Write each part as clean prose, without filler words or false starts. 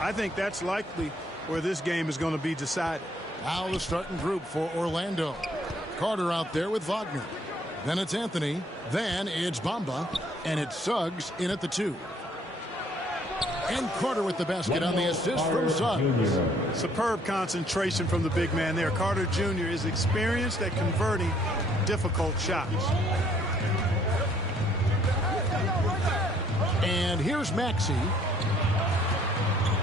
I think that's likely where this game is going to be decided. Now the starting group for Orlando. Carter out there with Wagner. Then it's Anthony. Then it's Bamba. And it's Suggs in at the 2. And Carter with the basket on the assist from Suggs. Superb concentration from the big man there. Carter Jr. is experienced at converting difficult shots. And here's Maxey.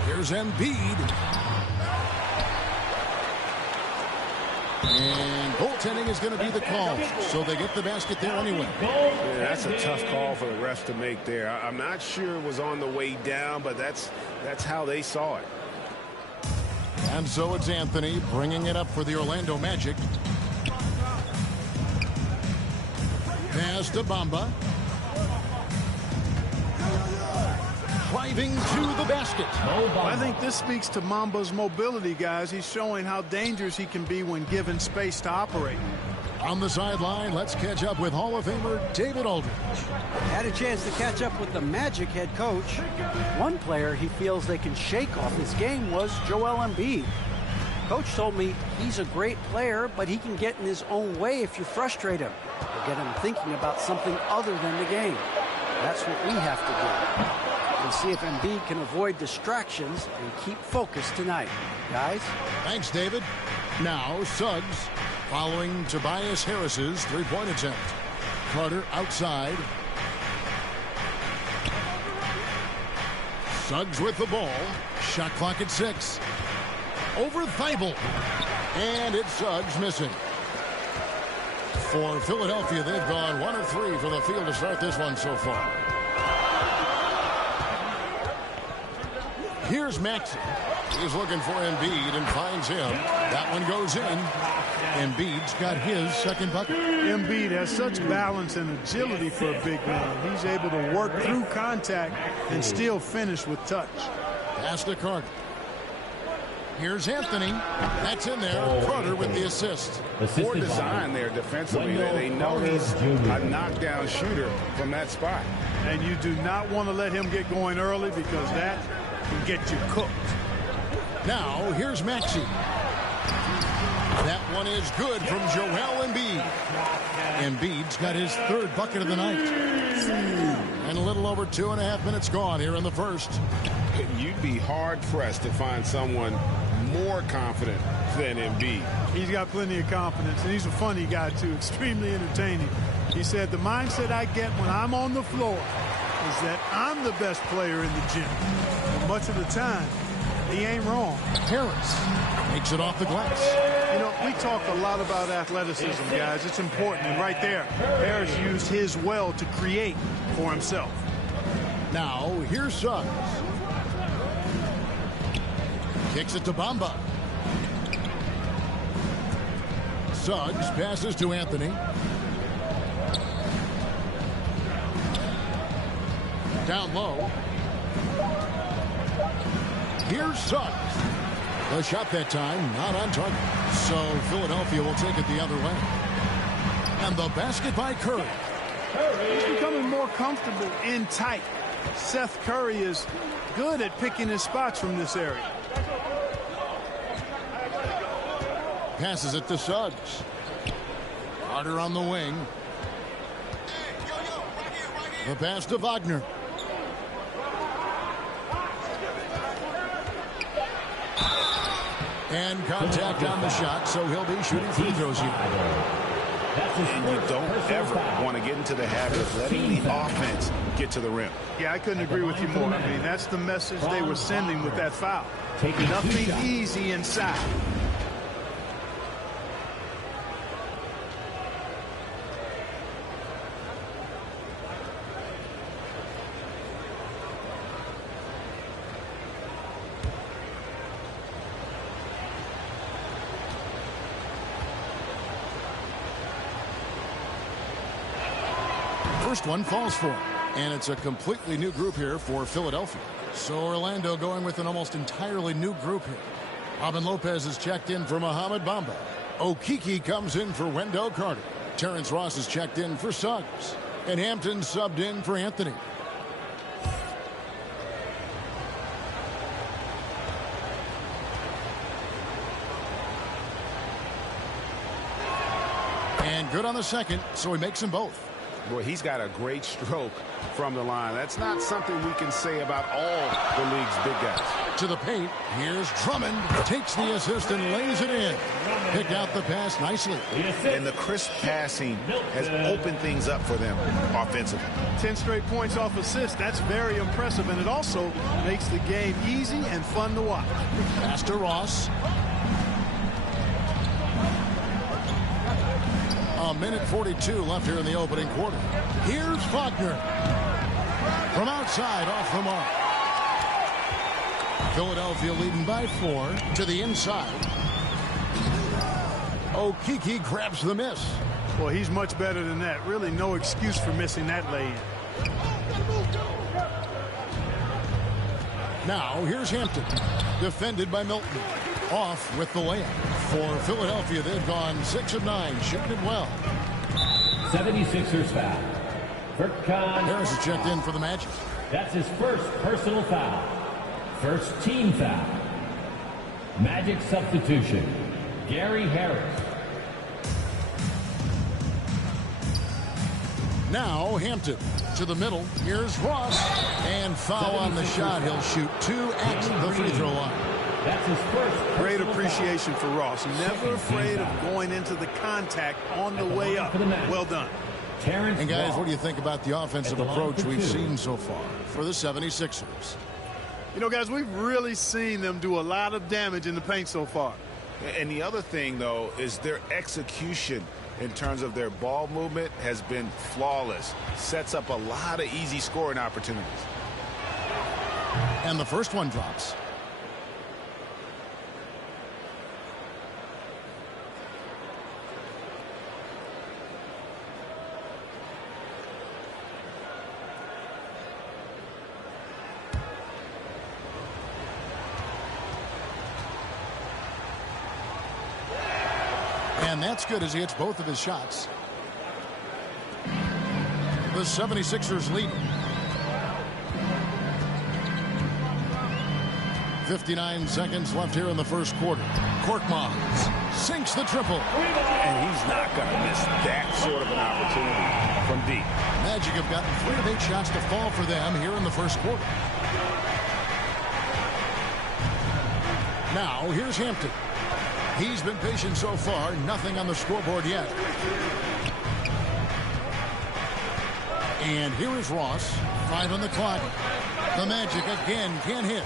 Here's Embiid. And goaltending is going to be the call. So they get the basket there anyway. Yeah, that's a tough call for the refs to make there. I'm not sure it was on the way down, but that's how they saw it. And so it's Anthony bringing it up for the Orlando Magic. Pass to Bamba. Driving to the basket. I think this speaks to Mamba's mobility, guys. He's showing how dangerous he can be when given space to operate. On the sideline, let's catch up with Hall of Famer David Aldridge. Had a chance to catch up with the Magic head coach. One player he feels they can shake off his game was Joel Embiid. Coach told me he's a great player, but he can get in his own way if you frustrate him or get him thinking about something other than the game. That's what we have to do. And see if Embiid can avoid distractions and keep focused tonight. Guys? Thanks, David. Now, Suggs following Tobias Harris's three-point attempt. Carter outside. Suggs with the ball. Shot clock at 6. Over Thibault. And it's Suggs missing. For Philadelphia, they've gone 1 of 3 from the field to start this one so far. Here's Maxey. He's looking for Embiid and finds him. That one goes in. Embiid's got his second bucket. Embiid has such balance and agility for a big man. He's able to work through contact and still finish with touch. Pass to Carter. Here's Anthony. That's in there. Carter with the assist. Poor design there defensively. They know he's a knockdown shooter from that spot. And you do not want to let him get going early because that can get you cooked. Now, here's Maxey. That one is good from Joel Embiid. Embiid's got his third bucket of the night. And a little over 2.5 minutes gone here in the first. You'd be hard-pressed to find someone more confident than Embiid. He's got plenty of confidence, and he's a funny guy, too, extremely entertaining. He said, the mindset I get when I'm on the floor is that I'm the best player in the gym. And much of the time, he ain't wrong. Harris makes it off the glass. You know, we talk a lot about athleticism, guys. It's important, and right there, Harris used his well to create for himself. Now, here's Suggs. Kicks it to Bamba. Suggs passes to Anthony. Down low. Here's Suggs. The shot that time, not on target. So Philadelphia will take it the other way. And the basket by Curry. He's becoming more comfortable in tight. Seth Curry is good at picking his spots from this area. Passes it to Suggs. Carter on the wing. The pass to Wagner. And contact on the shot, so he'll be shooting free throws here. And you don't ever want to get into the habit of letting the offense get to the rim. Yeah, I couldn't agree with you more. I mean, that's the message they were sending with that foul. Nothing easy inside. First one falls for him. And it's a completely new group here for Philadelphia. So Orlando going with an almost entirely new group here. Robin Lopez is checked in for Mohamed Bamba. Okeke comes in for Wendell Carter. Terrence Ross is checked in for Suggs. And Hampton subbed in for Anthony. And good on the second, so he makes them both. Boy, he's got a great stroke from the line. That's not something we can say about all the league's big guys. To the paint, here's Drummond. Takes the assist and lays it in. Picked out the pass nicely. And the crisp passing has opened things up for them offensively. 10 straight points off assist. That's very impressive, and it also makes the game easy and fun to watch. Pass to Ross. A minute 42 left here in the opening quarter. Here's Faulkner. From outside, off the mark. Philadelphia leading by 4 to the inside. Okeke grabs the miss. Well, he's much better than that. Really no excuse for missing that lay-in. Now, here's Hampton. Defended by Milton. Off with the layup. For Philadelphia, they've gone 6 of 9, shooting it well. 76ers foul. Furkan Harris is checked in for the Magic. That's his first personal foul. First team foul. Magic substitution. Gary Harris. Now Hampton to the middle. Here's Ross. And foul on the shot. He'll shoot 2 at the free throw line. That's his first. Great appreciation for Ross. Never afraid of going into the contact on the way up. Well done. And guys, what do you think about the offensive approach we've seen so far for the 76ers? You know, guys, we've really seen them do a lot of damage in the paint so far. And the other thing, though, is their execution in terms of their ball movement has been flawless. Sets up a lot of easy scoring opportunities. And the first one drops. And that's good as he hits both of his shots. The 76ers lead. 59 seconds left here in the first quarter. Korkmaz sinks the triple. And he's not going to miss that sort of an opportunity from deep. Magic have gotten 3 of 8 shots to fall for them here in the first quarter. Now, here's Hampton. He's been patient so far. Nothing on the scoreboard yet. And here is Ross. 5 on the clock. The Magic again can't hit.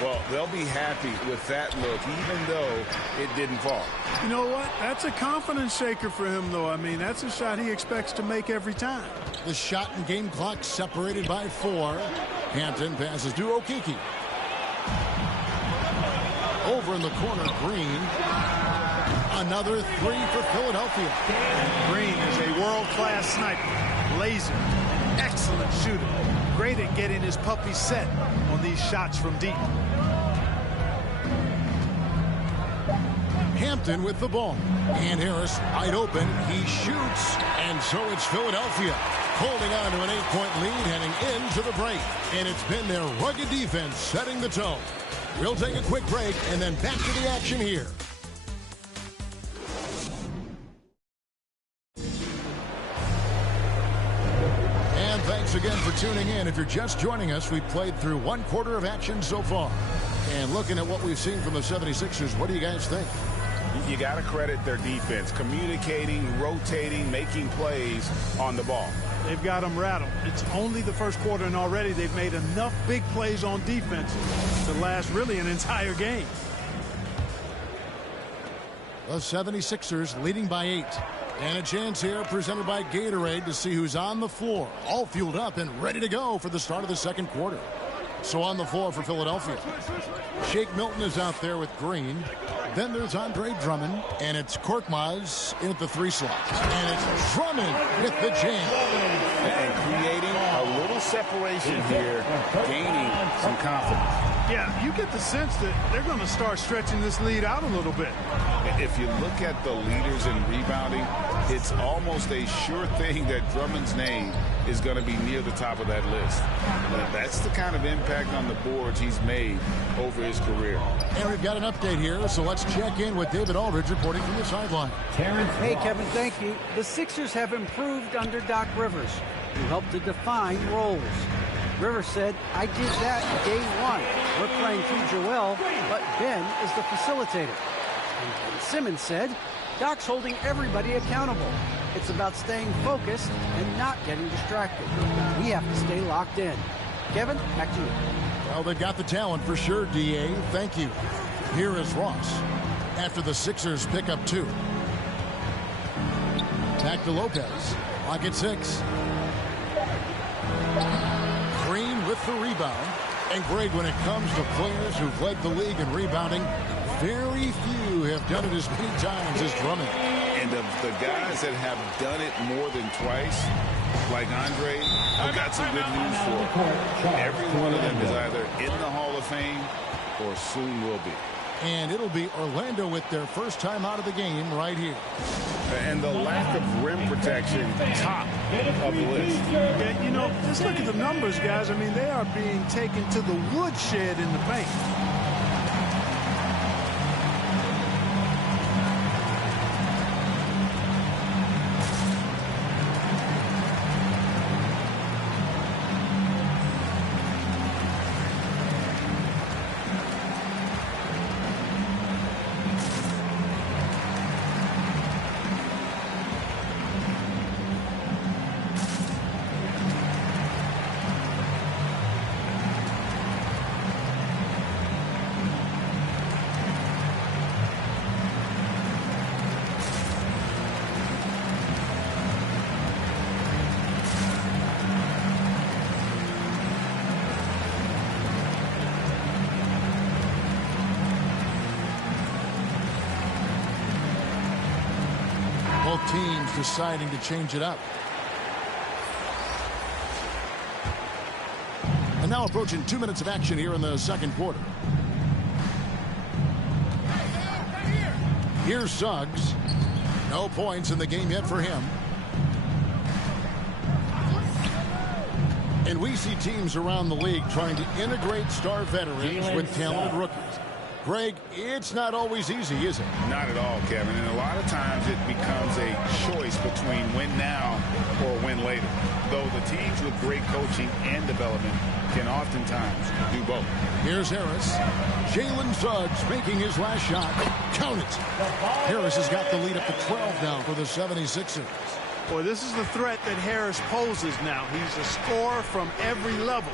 Well, they'll be happy with that look, even though it didn't fall. You know what? That's a confidence shaker for him, though. I mean, that's a shot he expects to make every time. The shot and game clock separated by 4. Hampton passes to Okeke. Over in the corner, Green. Another 3 for Philadelphia. Green is a world-class sniper. Laser. Excellent shooter. Great at getting his puppy set on these shots from deep. Hampton with the ball. And Harris wide open. He shoots. And so it's Philadelphia holding on to an 8-point lead heading into the break. And it's been their rugged defense setting the tone. We'll take a quick break and then back to the action here. And thanks again for tuning in. If you're just joining us, we've played through 1 quarter of action so far. And looking at what we've seen from the 76ers, what do you guys think? You got to credit their defense, communicating, rotating, making plays on the ball. They've got them rattled. It's only the first quarter, and already they've made enough big plays on defense to last really an entire game. The 76ers leading by 8. And a chance here presented by Gatorade to see who's on the floor. All fueled up and ready to go for the start of the second quarter. So on the floor for Philadelphia, Shake Milton is out there with Green. Then there's Andre Drummond, and it's Korkmaz in at the 3 slot. And it's Drummond with the jam. And creating a little separation here, gaining some confidence. Yeah, you get the sense that they're going to start stretching this lead out a little bit. If you look at the leaders in rebounding, it's almost a sure thing that Drummond's name is going to be near the top of that list. That's the kind of impact on the boards he's made over his career. And we've got an update here, so let's check in with David Aldridge reporting from the sideline. Hey, Kevin, thank you. The Sixers have improved under Doc Rivers, who helped to define roles. Rivers said, I did that day one. We're playing through Joel, but Ben is the facilitator. And Ben Simmons said, Doc's holding everybody accountable. It's about staying focused and not getting distracted. We have to stay locked in. Kevin, back to you. Well, they've got the talent for sure, D.A. Thank you. Here is Ross after the Sixers pick up 2. Back to Lopez. Lock at 6. Green with the rebound. And Greg, when it comes to players who've led the league in rebounding, very few have done it as many times as Drummond. And of the guys that have done it more than twice, like Andre, I've got some good news for him. Every one of them is either in the Hall of Fame or soon will be. And it'll be Orlando with their first time out of the game right here. And the lack of rim protection, top of the list. Yeah, you know, just look at the numbers, guys. I mean, they are being taken to the woodshed in the paint. Both teams deciding to change it up. And now approaching 2 minutes of action here in the second quarter. Here's Suggs. No points in the game yet for him. And we see teams around the league trying to integrate star veterans with talented rookies. Greg, it's not always easy, is it? Not at all, Kevin. And a lot of times it becomes a choice between win now or win later. Though the teams with great coaching and development can oftentimes do both. Here's Harris. Jalen Suggs making his last shot. Count it. Harris has got the lead up to 12 now for the 76ers. Boy, this is the threat that Harris poses now. He's a scorer from every level.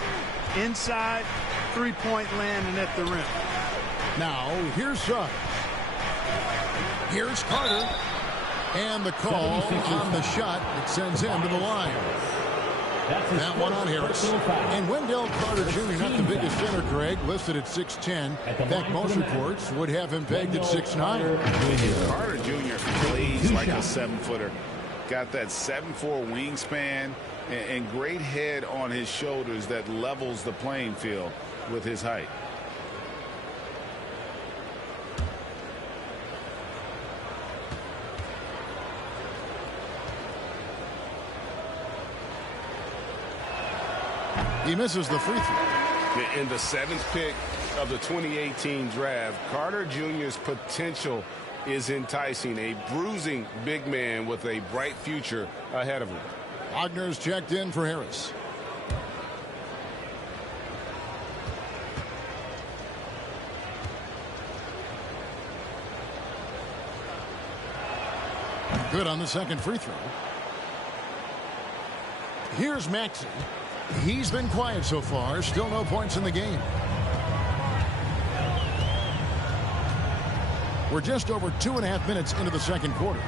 Inside, three-point land, and at the rim. Now, here's Suggs. Here's Carter. And the call on the shot that sends him to the line. That one on Harris. And Wendell Carter Jr., not the biggest center, Greg, listed at 6'10". In fact, most reports would have him pegged at 6'9". Carter Jr. plays like a 7-footer. Got that 7'4" wingspan and great head on his shoulders that levels the playing field with his height. He misses the free throw. In the 7th pick of the 2018 draft, Carter Jr.'s potential is enticing. A bruising big man with a bright future ahead of him. Wagner's checked in for Harris. Good on the second free throw. Here's Maxey. He's been quiet so far. Still no points in the game. We're just over 2.5 minutes into the second quarter.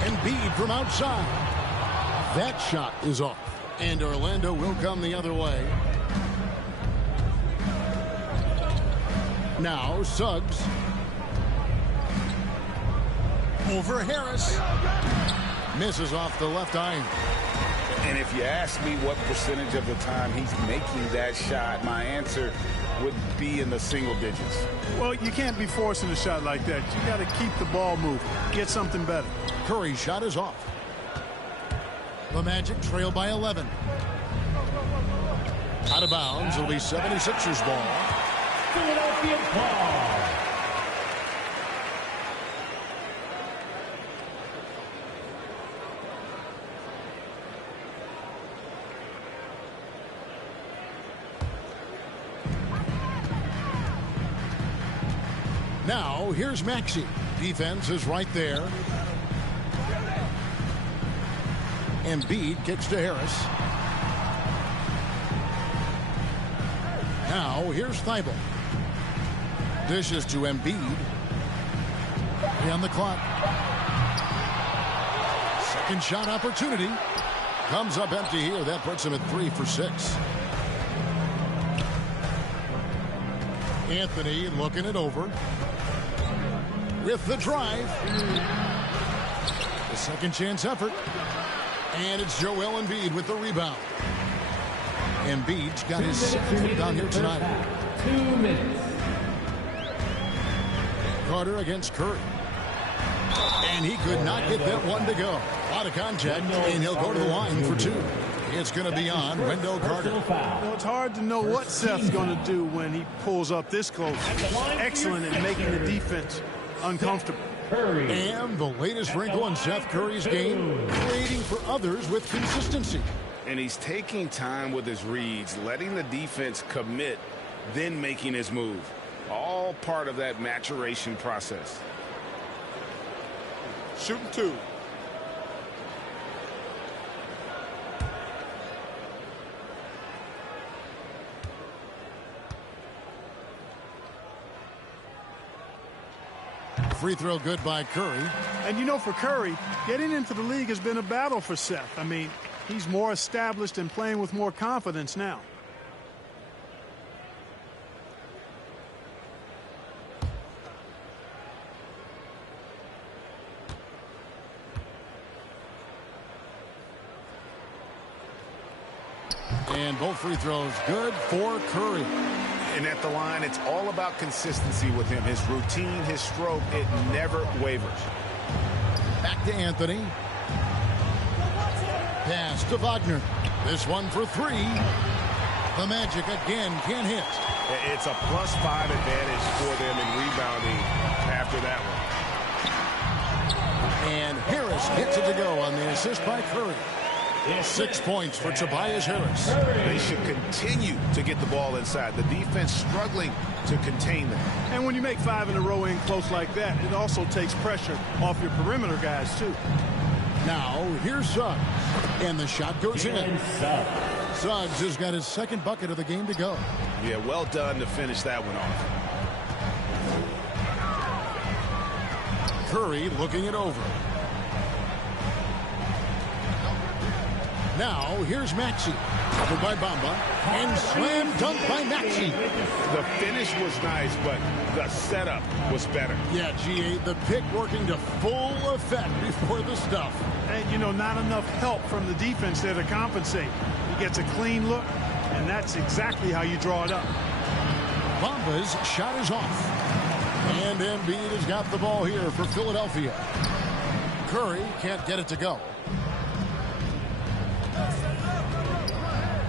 Embiid from outside. That shot is off. And Orlando will come the other way. Now Suggs. Over Harris. Misses off the left iron. And if you ask me what percentage of the time he's making that shot, my answer would be in the single digits. Well, you can't be forcing a shot like that. You got to keep the ball moving. Get something better. Curry's shot is off. The Magic trail by 11. Out of bounds. It'll be 76ers ball. Philadelphia ball. Now, here's Maxey. Defense is right there. Embiid kicks to Harris. Now, here's Thibault. Dishes to Embiid. 3 on the clock. Second shot opportunity. Comes up empty here. That puts him at 3 for 6. Anthony looking it over. With the drive. The second chance effort. And it's Joel Embiid with the rebound. Embiid's got his 7th down here tonight. 2 minutes. Carter against Curry. And he could not get that one to go. A lot of contact, and he'll go to the line for 2. It's going to be on Wendell Carter. Well, it's hard to know what Seth's going to do when he pulls up this close. Excellent at making the defense uncomfortable. And the latest wrinkle in Seth Curry's game, creating for others with consistency. And he's taking time with his reads, letting the defense commit, then making his move. All part of that maturation process. Shooting 2. Free throw good by Curry. And you know, for Curry, getting into the league has been a battle for Seth. I mean, he's more established and playing with more confidence now. And both free throws good for Curry. And at the line, it's all about consistency with him. His routine, his stroke, it never wavers. Back to Anthony. Pass to Wagner. This one for 3. The Magic again can't hit. It's a +5 advantage for them in rebounding after that one. And Harris gets it to go on the assist by Curry. 6 points for Tobias Harris. They should continue to get the ball inside. The defense struggling to contain them. And when you make 5 in a row in close like that, it also takes pressure off your perimeter guys, too. Now, here's Suggs. And the shot goes in. Suggs has got his 2nd bucket of the game to go. Yeah, well done to finish that one off. Curry looking it over. Now, here's Maxey. Covered by Bamba. And slam dunk by Maxey. The finish was nice, but the setup was better. Yeah, GA, the pick working to full effect before the stuff. And, you know, not enough help from the defense there to compensate. He gets a clean look, and that's exactly how you draw it up. Bamba's shot is off. And Embiid has got the ball here for Philadelphia. Curry can't get it to go.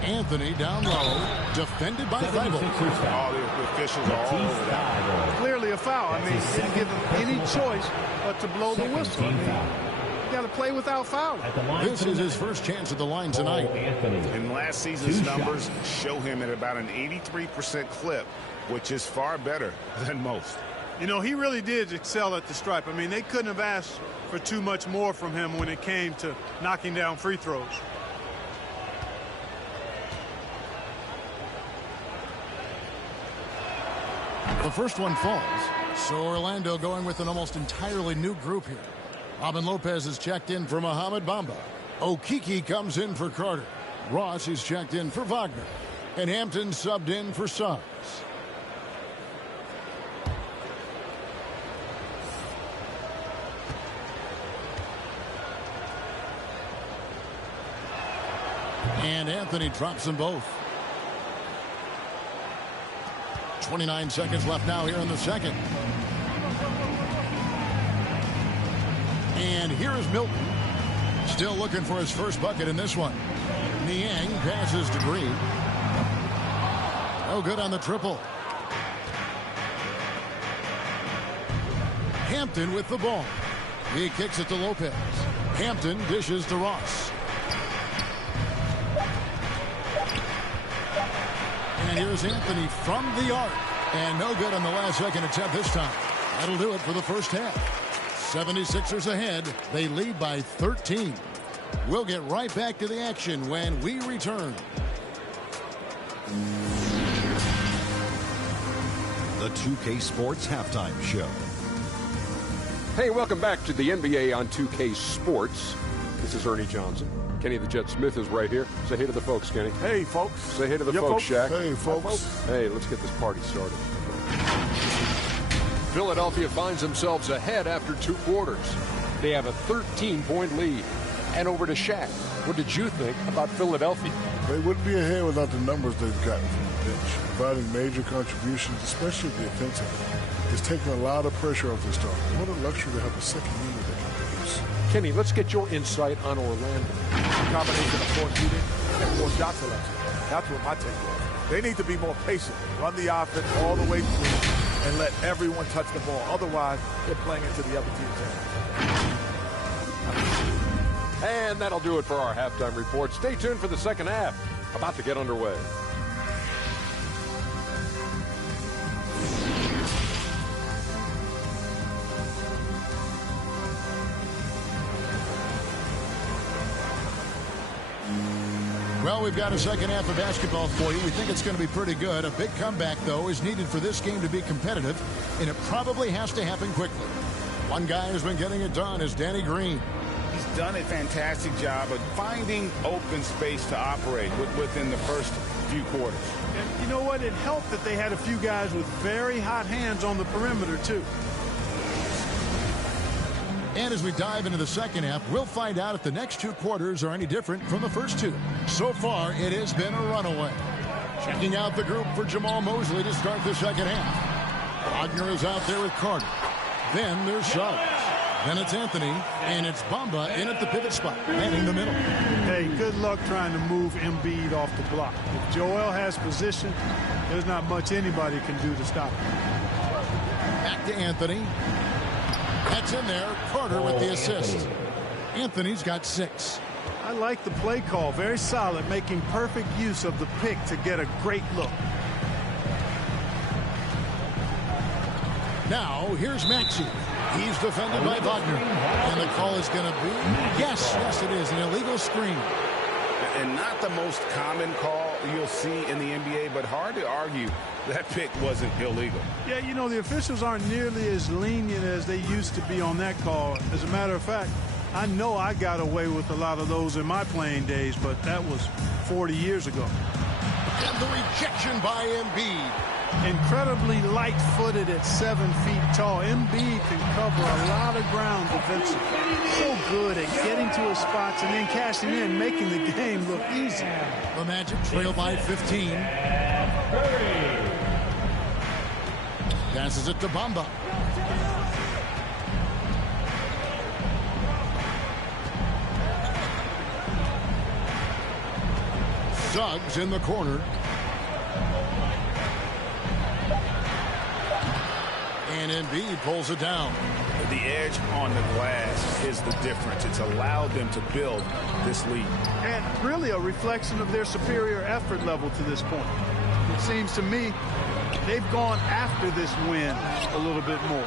Anthony down low, defended by Thibault. All the officials are all over that. Clearly a foul. I mean, he didn't give him any choice but to blow the whistle. You got to play without fouling. This is his first chance at the line tonight. And last season's numbers show him at about an 83% clip, which is far better than most. You know, he really did excel at the stripe. I mean, they couldn't have asked for too much more from him when it came to knocking down free throws. The first one falls. So Orlando going with an almost entirely new group here. Robin Lopez is checked in for Mohamed Bamba. Okiki comes in for Carter. Ross is checked in for Wagner. And Hampton subbed in for Suggs. And Anthony drops them both. 29 seconds left now here in the second. And here is Milton. Still looking for his first bucket in this one. Niang passes to Green. No good on the triple. Hampton with the ball. He kicks it to Lopez. Hampton dishes to Ross. And here's Anthony from the arc. And no good on the last second attempt this time. That'll do it for the first half. 76ers ahead. They lead by 13. We'll get right back to the action when we return. The 2K Sports Halftime Show. Hey, welcome back to the NBA on 2K Sports. This is Ernie Johnson. Kenny the Jet Smith is right here. Say hey to the folks, Kenny. Hey, folks. Say hey to the folks, Shaq. Hey, folks. Hey, let's get this party started. Philadelphia finds themselves ahead after 2 quarters. They have a 13-point lead. And over to Shaq. What did you think about Philadelphia? They wouldn't be ahead without the numbers they've gotten from the bench, providing major contributions, especially defensively. It's taking a lot of pressure off the starter. What a luxury to have a second unit that can produce. Kenny, let's get your insight on Orlando. Combination of poor shooting and poor shot selection. That's what my take was. They need to be more patient, run the offense all the way through, and let everyone touch the ball. Otherwise, they're playing into the other team's hands. And that'll do it for our halftime report. Stay tuned for the second half. About to get underway. Well, we've got a second half of basketball for you. We think it's going to be pretty good. A big comeback, though, is needed for this game to be competitive, and it probably has to happen quickly. One guy who's been getting it done is Danny Green. He's done a fantastic job of finding open space to operate within the first few quarters. And you know what? It helped that they had a few guys with very hot hands on the perimeter, too. And as we dive into the second half, we'll find out if the next 2 quarters are any different from the first 2. So far, it has been a runaway. Checking out the group for Jamal Mosley to start the second half. Wagner is out there with Carter. Then there's Suggs. Then it's Anthony, and it's Bamba in at the pivot spot, manning the middle. Hey, good luck trying to move Embiid off the block. If Joel has position, there's not much anybody can do to stop him. Back to Anthony. That's in there. Carter with the assist. Anthony's got 6. I like the play call. Very solid, making perfect use of the pick to get a great look. Now, here's Maxey. He's defended by Wagner. And the call is going to be, yes, it is, an illegal screen. And not the most common call you'll see in the NBA, but hard to argue that pick wasn't illegal. Yeah, you know, the officials aren't nearly as lenient as they used to be on that call. As a matter of fact, I know I got away with a lot of those in my playing days, but that was 40 years ago. And the rejection by Embiid. Incredibly light-footed at 7 feet tall. Embiid can cover a lot of ground defensively. So good at getting to his spots and then cashing in, making the game look easy. The Magic trail by 15. Passes it to Bamba. Suggs in the corner. And Embiid pulls it down. The edge on the glass is the difference. It's allowed them to build this lead. And really a reflection of their superior effort level to this point. It seems to me they've gone after this win a little bit more.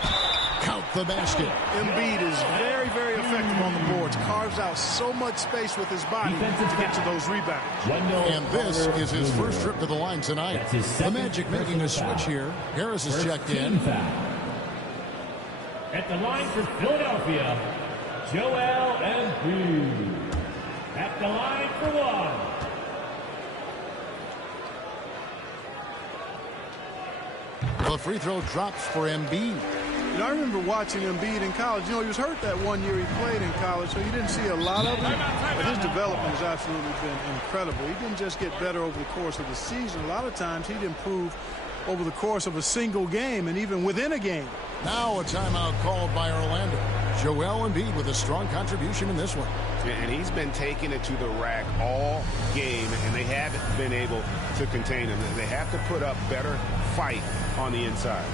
Count the basket. Embiid is very, very effective on the boards. Carves out so much space with his body to get to those rebounds. And this is his first trip to the line tonight. The Magic making a switch here. Harris is checked in. At the line for Philadelphia, Joel Embiid. At the line for 1. The free throw drops for Embiid. You know, I remember watching Embiid in college. You know, he was hurt that one year he played in college, so you didn't see a lot of him. But his development has absolutely been incredible. He didn't just get better over the course of the season. A lot of times he'd improve over the course of a single game and even within a game. Now a timeout called by Orlando. Joel Embiid with a strong contribution in this one. And he's been taking it to the rack all game, and they haven't been able to contain him. They have to put up better fight on the inside.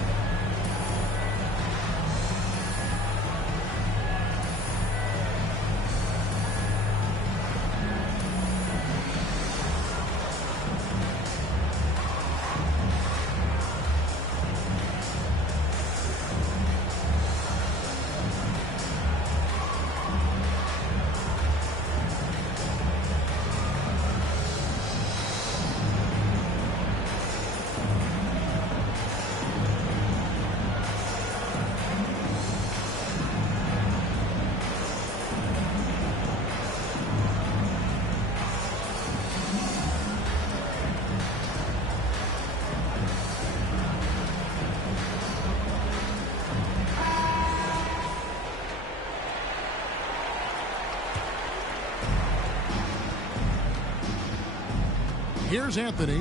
Here's Anthony.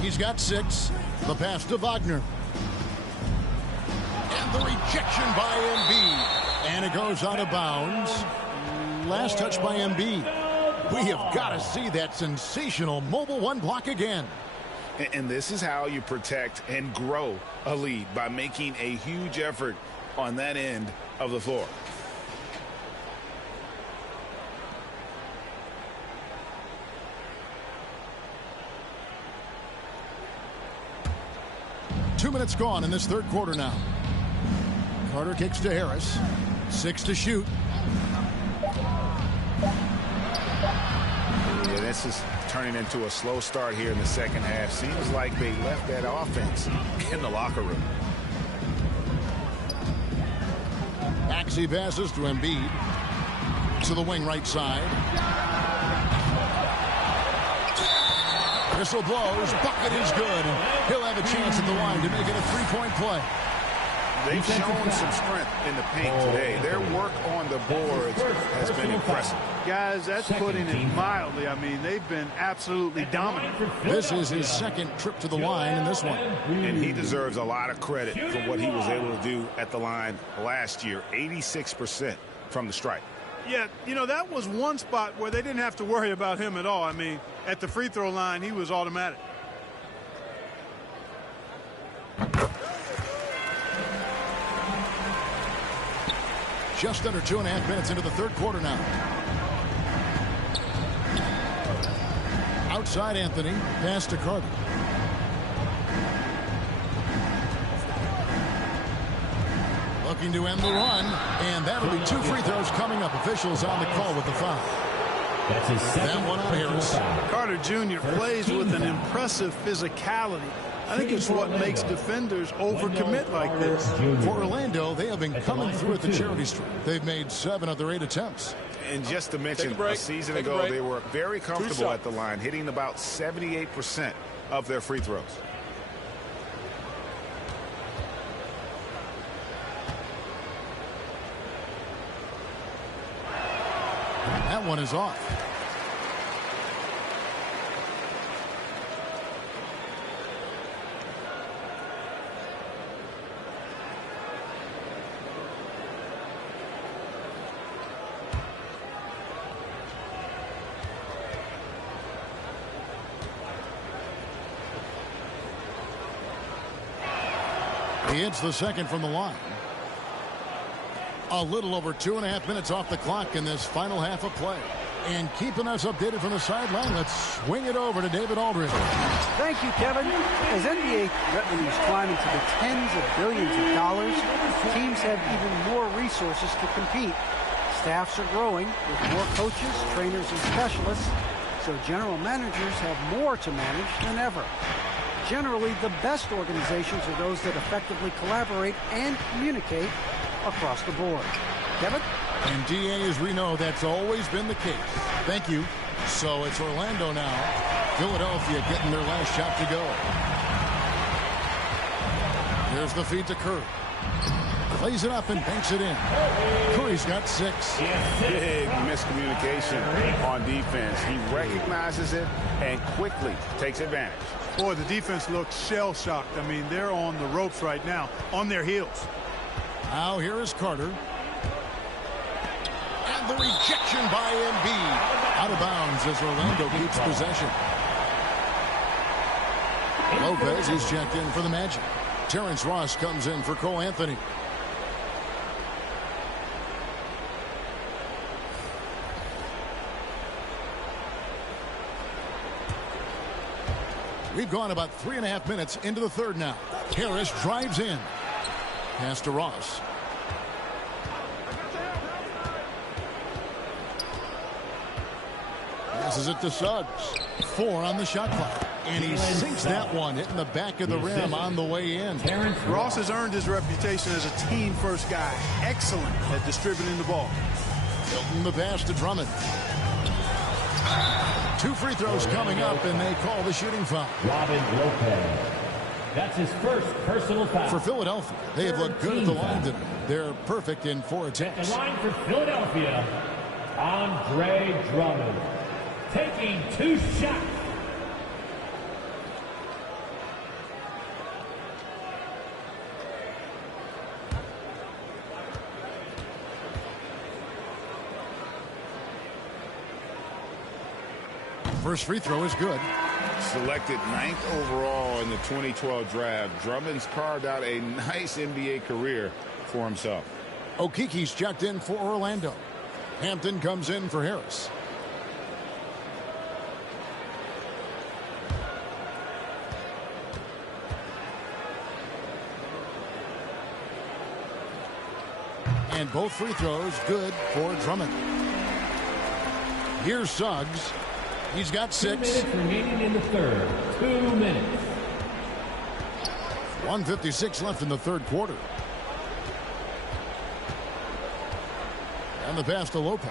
He's got 6. The pass to Wagner. And the rejection by Embiid. And it goes out of bounds. Last touch by Embiid. We have got to see that sensational mobile one block again. And this is how you protect and grow a lead, by making a huge effort on that end of the floor. Two minutes gone in this third quarter now. Carter kicks to Harris. 6 to shoot. Yeah, this is turning into a slow start here in the second half. Seems like they left that offense in the locker room. Maxey passes to Embiid. To the wing right side. Whistle blows. Bucket is good. He'll have a chance at the line to make it a three-point play. They've shown some strength in the paint today. Their work on the boards has been impressive. Guys, that's putting it mildly. I mean, they've been absolutely dominant. This is his second trip to the line in this one. And he deserves a lot of credit for what he was able to do at the line last year. 86% from the stripe. Yeah, you know, that was one spot where they didn't have to worry about him at all. I mean, at the free throw line, he was automatic. Just under 2.5 minutes into the third quarter now. Outside Anthony, pass to Carter. Looking to end the run, and that'll be 2 free throws coming up. Officials on the call with the foul. That's his That one on Harris. Carter Jr. plays with an impressive physicality. I think it's what makes defenders overcommit like this. For Orlando, they have been coming through at the charity stripe. They've made 7 of their 8 attempts. And just to mention, a season ago, they were very comfortable at the line, hitting about 78% of their free throws. That one is off. He hits the second from the line. A little over 2.5 minutes off the clock in this final half of play. And keeping us updated from the sideline, let's swing it over to David Aldridge. Thank you, Kevin. As NBA revenues climb into the tens of billions of dollars, teams have even more resources to compete. Staffs are growing with more coaches, trainers, and specialists, so general managers have more to manage than ever. Generally, the best organizations are those that effectively collaborate and communicate across the board. Kevin? And DA, as we know, that's always been the case. Thank you. So it's Orlando now. Philadelphia getting their last shot to go. Here's the feed to Curry. Plays it up and banks it in. Curry's got 6. Big miscommunication on defense. He recognizes it and quickly takes advantage. Boy, the defense looks shell-shocked. I mean, they're on the ropes right now, on their heels. Now here is Carter. And the rejection by Embiid. Out of bounds as Orlando keeps possession. Lopez is checked in for the Magic. Terrence Ross comes in for Cole Anthony. We've gone about 3.5 minutes into the third now. Harris drives in. Pass to Ross. Passes it to Suggs. 4 on the shot clock. And he sinks that one, hitting the back of the rim on the way in. Ross has earned his reputation as a team-first guy. Excellent at distributing the ball. Hilton the pass to Drummond. 2 free throws coming up, and they call the shooting foul. Robin Lopez. That's his first personal foul. For Philadelphia, they have looked good at the line today. They're perfect in 4 attempts. The line for Philadelphia, Andre Drummond. Taking 2 shots. First free throw is good. Selected 9th overall in the 2012 draft, Drummond's carved out a nice NBA career for himself. Okiki's checked in for Orlando. Hampton comes in for Harris. And both free throws good for Drummond. Here's Suggs. He's got 6. 2 minutes remaining in the third. 2 minutes. 1:56 left in the third quarter. And the pass to Lopez.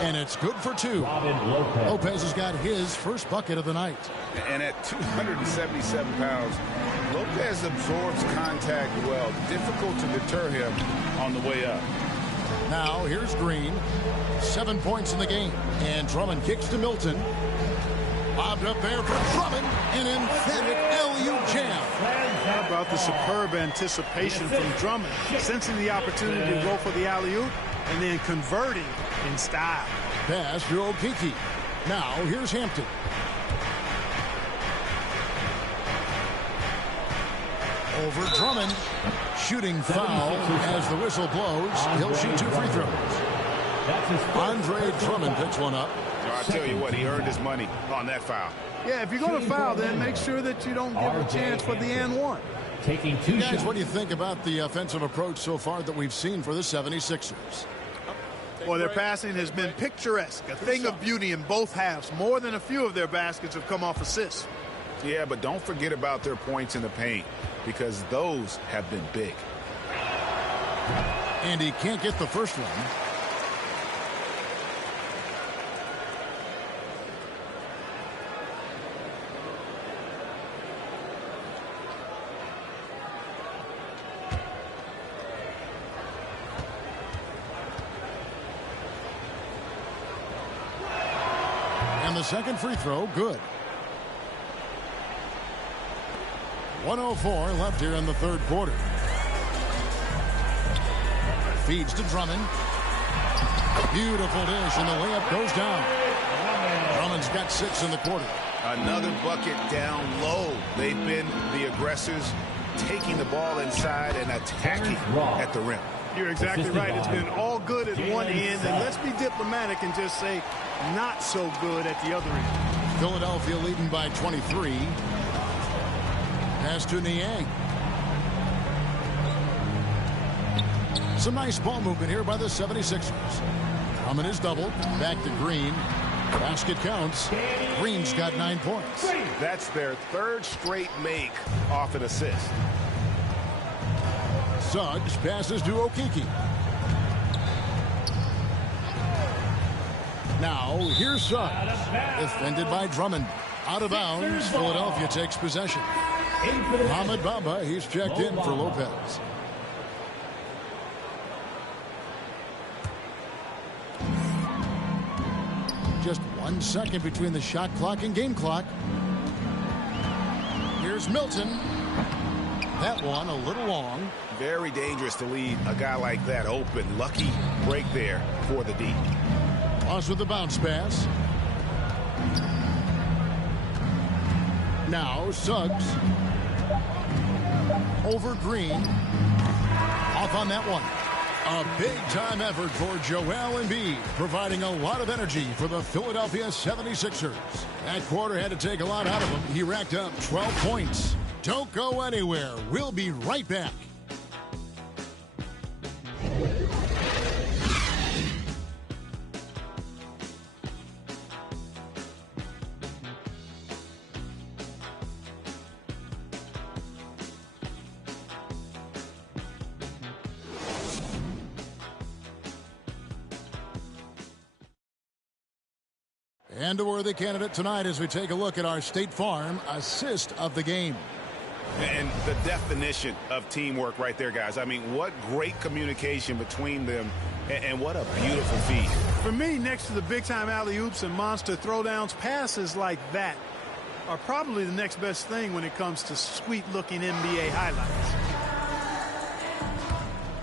And it's good for 2. Lopez has got his first bucket of the night. And at 277 pounds, Lopez absorbs contact well. Difficult to deter him on the way up. Now here's Green. 7 points in the game. And Drummond kicks to Milton. Bobbed up there for Drummond. An emphatic LU jam. How about the superb anticipation from Drummond, sensing the opportunity to go for the alley-oop and then converting in style. Pass to Okiki. Now here's Hampton. Over Drummond. Shooting foul as the whistle blows. He'll shoot 2 free throws. Andre Drummond picks one up. I tell you what, he earned his money on that foul. Yeah, if you're going to foul, then make sure that you don't give a chance for the and one. Taking 2 Guys, shots. what do you think about the offensive approach so far that we've seen for the 76ers? Well, their passing has been picturesque, a thing of beauty in both halves. More than a few of their baskets have come off assists. Yeah, but don't forget about their points in the paint, because those have been big. And he can't get the first one. And the second free throw, good. 1:04 left here in the third quarter. Feeds to Drummond. Beautiful dish, and the layup goes down. Drummond's got 6 in the quarter. Another bucket down low. They've been the aggressors, taking the ball inside and attacking at the rim. You're exactly right. It's been all good at one end, and let's be diplomatic and just say not so good at the other end. Philadelphia leading by 23. Pass to Niang. Some nice ball movement here by the 76ers. Drummond is doubled. Back to Green. Basket counts. Green's got 9 points. That's their 3rd straight make off an assist. Suggs passes to Okiki. Now here's Suggs. Defended by Drummond. Out of bounds. Philadelphia takes possession. Mohamed Bamba, he's checked in for Lopez. Just 1 second between the shot clock and game clock. Here's Milton. That one a little long. Very dangerous to leave a guy like that open. Lucky break there for the D. Ross with the bounce pass. Now Suggs. Over Green. Off on that one. A big-time effort for Joel Embiid, providing a lot of energy for the Philadelphia 76ers. That quarter had to take a lot out of him. He racked up 12 points. Don't go anywhere. We'll be right back. And a worthy candidate tonight as we take a look at our State Farm assist of the game. And the definition of teamwork right there, guys. I mean, what great communication between them, and what a beautiful feed. For me, next to the big-time alley-oops and monster throwdowns, passes like that are probably the next best thing when it comes to sweet-looking NBA highlights.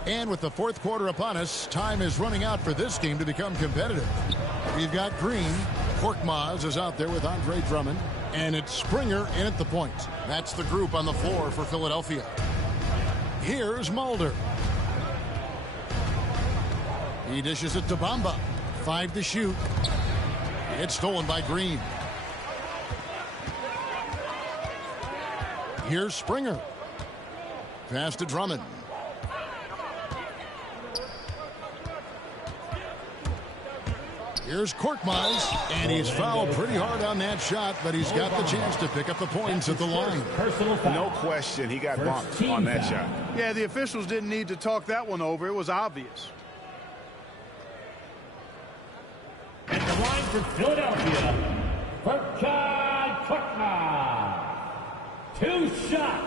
And with the fourth quarter upon us, time is running out for this game to become competitive. We've got Green. Korkmaz is out there with Andre Drummond. And it's Springer in at the point. That's the group on the floor for Philadelphia. Here's Mulder. He dishes it to Bamba. 5 to shoot. It's stolen by Green. Here's Springer. Pass to Drummond. Here's Korkmaz, and he's fouled pretty hard on that shot, but he's got the chance to pick up the points at the line. No question, he got bumped on that shot. Yeah, the officials didn't need to talk that one over. It was obvious. At the line for Philadelphia, Furkan Korkmaz. 2 shots.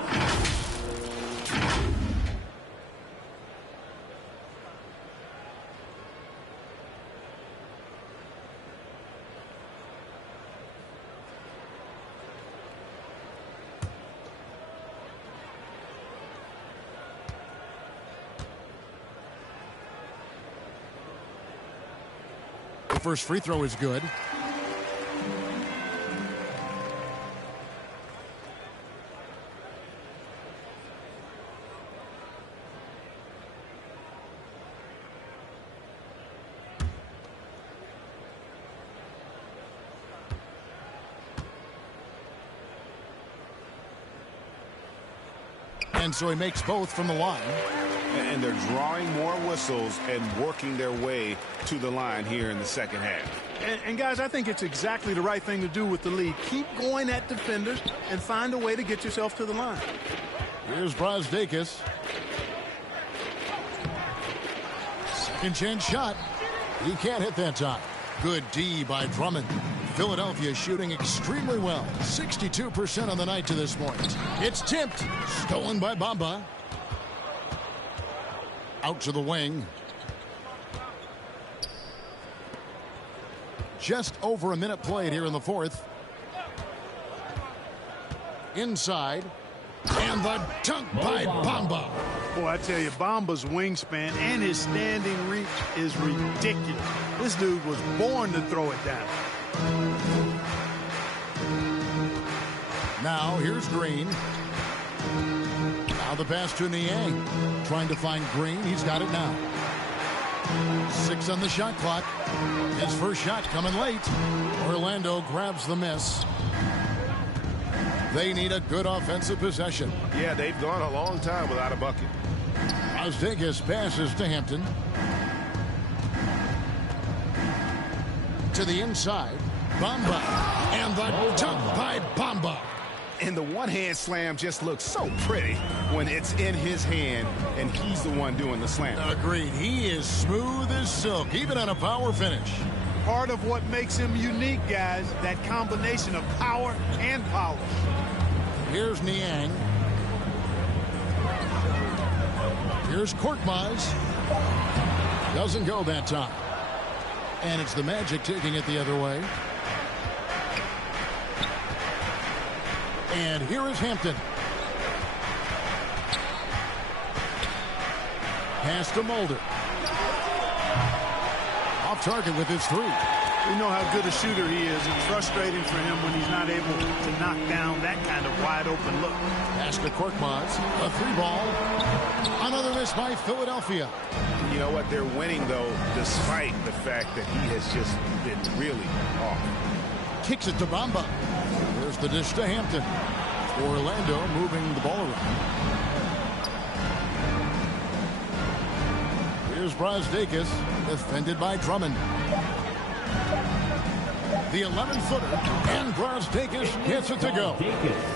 First free throw is good. And so he makes both from the line. And they're drawing more whistles and working their way to the line here in the second half. And guys, I think it's exactly the right thing to do with the lead. Keep going at defenders and find a way to get yourself to the line. Here's Brazdeikis. Second chance shot. He can't hit that time. Good D by Drummond. Philadelphia shooting extremely well. 62% on the night to this point. It's tipped. Stolen by Bamba. Out to the wing. Just over a minute played here in the fourth. Inside. And the dunk by Bamba. Boy, I tell you, Bamba's wingspan and his standing reach is ridiculous. This dude was born to throw it down. Now here's Green. Now the pass to Niang. Trying to find Green. He's got it now. 6 on the shot clock. His first shot coming late. Orlando grabs the miss. They need a good offensive possession. Yeah, they've gone a long time without a bucket. Brazdeikis passes to Hampton. To the inside. Bamba. And the dunk by Bamba. And the one-hand slam just looks so pretty when it's in his hand and he's the one doing the slam. Agreed. He is smooth as silk, even on a power finish. Part of what makes him unique, guys, that combination of power and polish. Here's Niang. Here's Korkmaz. Doesn't go that time. And it's the Magic taking it the other way. And here is Hampton. Pass to Mulder. Off target with his three. We know how good a shooter he is. It's frustrating for him when he's not able to knock down that kind of wide open look. Pass to Korkmaz. A three ball. Another miss by Philadelphia. You know what? They're winning, though, despite the fact that he has just been really off. Kicks it to Bamba. There's the dish to Hampton. Orlando moving the ball around. Here's Brazdeikis, defended by Drummond. The 11-footer, and Brazdeikis gets it to go.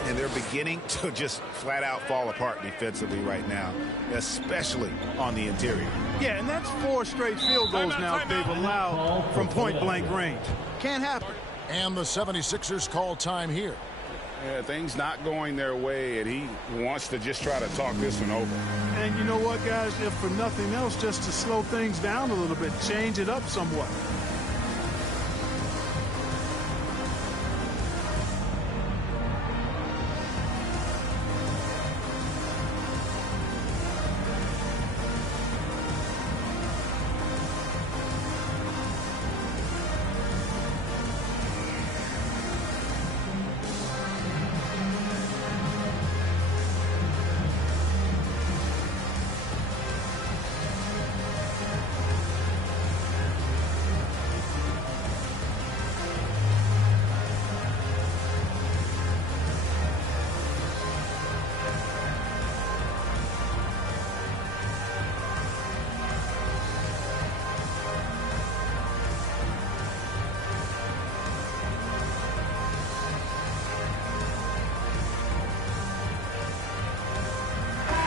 And they're beginning to just flat out fall apart defensively right now, especially on the interior. Yeah, and that's 4 straight field goals now they've allowed from point-blank range. Can't happen. And the 76ers call time here. Yeah, things not going their way, and he wants to just try to talk this one over. And you know what, guys? If for nothing else, just to slow things down a little bit, change it up somewhat.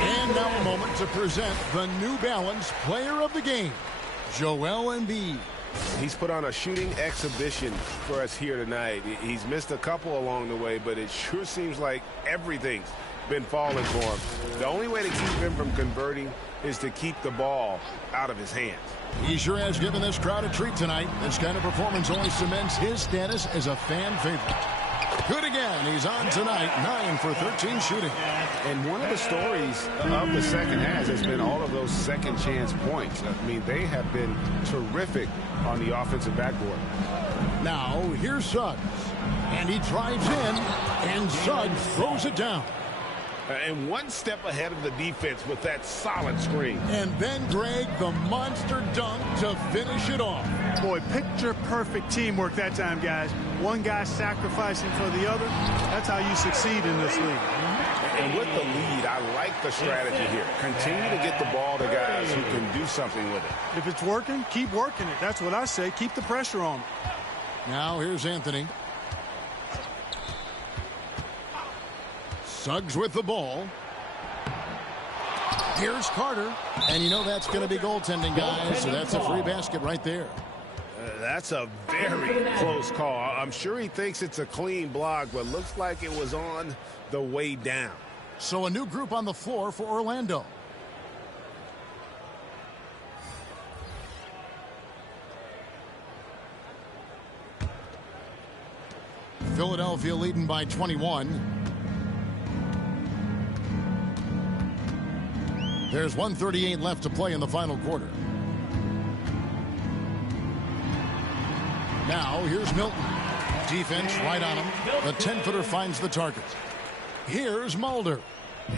And now a moment to present the New Balance Player of the Game, Joel Embiid. He's put on a shooting exhibition for us here tonight. He's missed a couple along the way, but it sure seems like everything's been falling for him. The only way to keep him from converting is to keep the ball out of his hands. He sure has given this crowd a treat tonight. This kind of performance only cements his status as a fan favorite. Good again. He's on tonight, 9 for 13 shooting. And one of the stories of the second half has been all of those second chance points. I mean, they have been terrific on the offensive backboard. Now, here's Suggs. And he drives in, and Suggs throws it down. And one step ahead of the defense with that solid screen. And then, Greg, the monster dunk to finish it off. Boy, picture-perfect teamwork that time, guys. One guy sacrificing for the other. That's how you succeed in this league. And with the lead, I like the strategy here. Continue to get the ball to guys who can do something with it. If it's working, keep working it. That's what I say. Keep the pressure on it. Now, here's Anthony. Suggs with the ball. Here's Carter. And you know that's going to be goaltending, guys, so that's a free basket right there. That's a very close call. I'm sure he thinks it's a clean block, but looks like it was on the way down. So a new group on the floor for Orlando. Philadelphia leading by 21. There's 1:38 left to play in the final quarter. Now, here's Milton. Defense right on him. The 10-footer finds the target. Here's Mulder.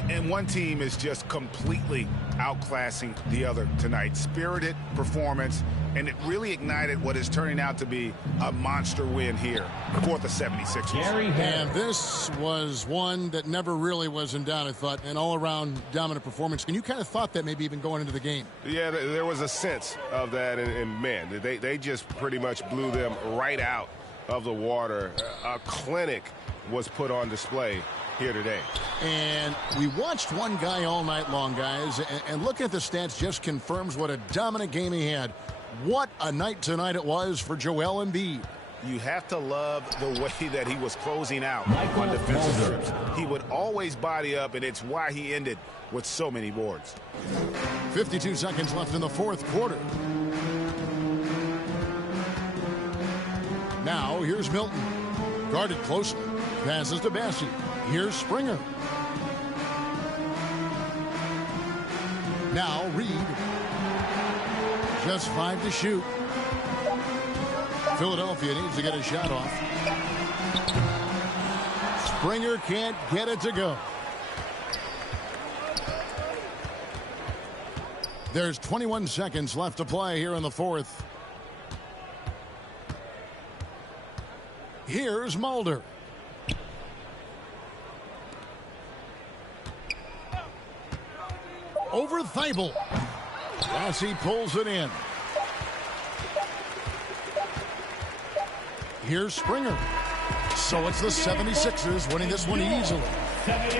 And one team is just completely outclassing the other tonight. Spirited performance, and it really ignited what is turning out to be a monster win here for the 76ers. And this was one that never really was in doubt, I thought, an all-around dominant performance. And you kind of thought that maybe even going into the game. Yeah, there was a sense of that, and man, they just pretty much blew them right out of the water. A clinic was put on display here today. And we watched one guy all night long, guys, and looking at the stats just confirms what a dominant game he had. What a night tonight it was for Joel Embiid. You have to love the way that he was closing out on defensive trips. He would always body up, and it's why he ended with so many boards. 52 seconds left in the fourth quarter. Now here's Milton. Guarded closely. Passes to Bassey. Here's Springer. Now Reed. Just 5 to shoot. Philadelphia needs to get a shot off. Springer can't get it to go. There's 21 seconds left to play here in the fourth. Here's Mulder. Over Thibault. Bassey pulls it in. Here's Springer. So it's the 76ers winning this one easily.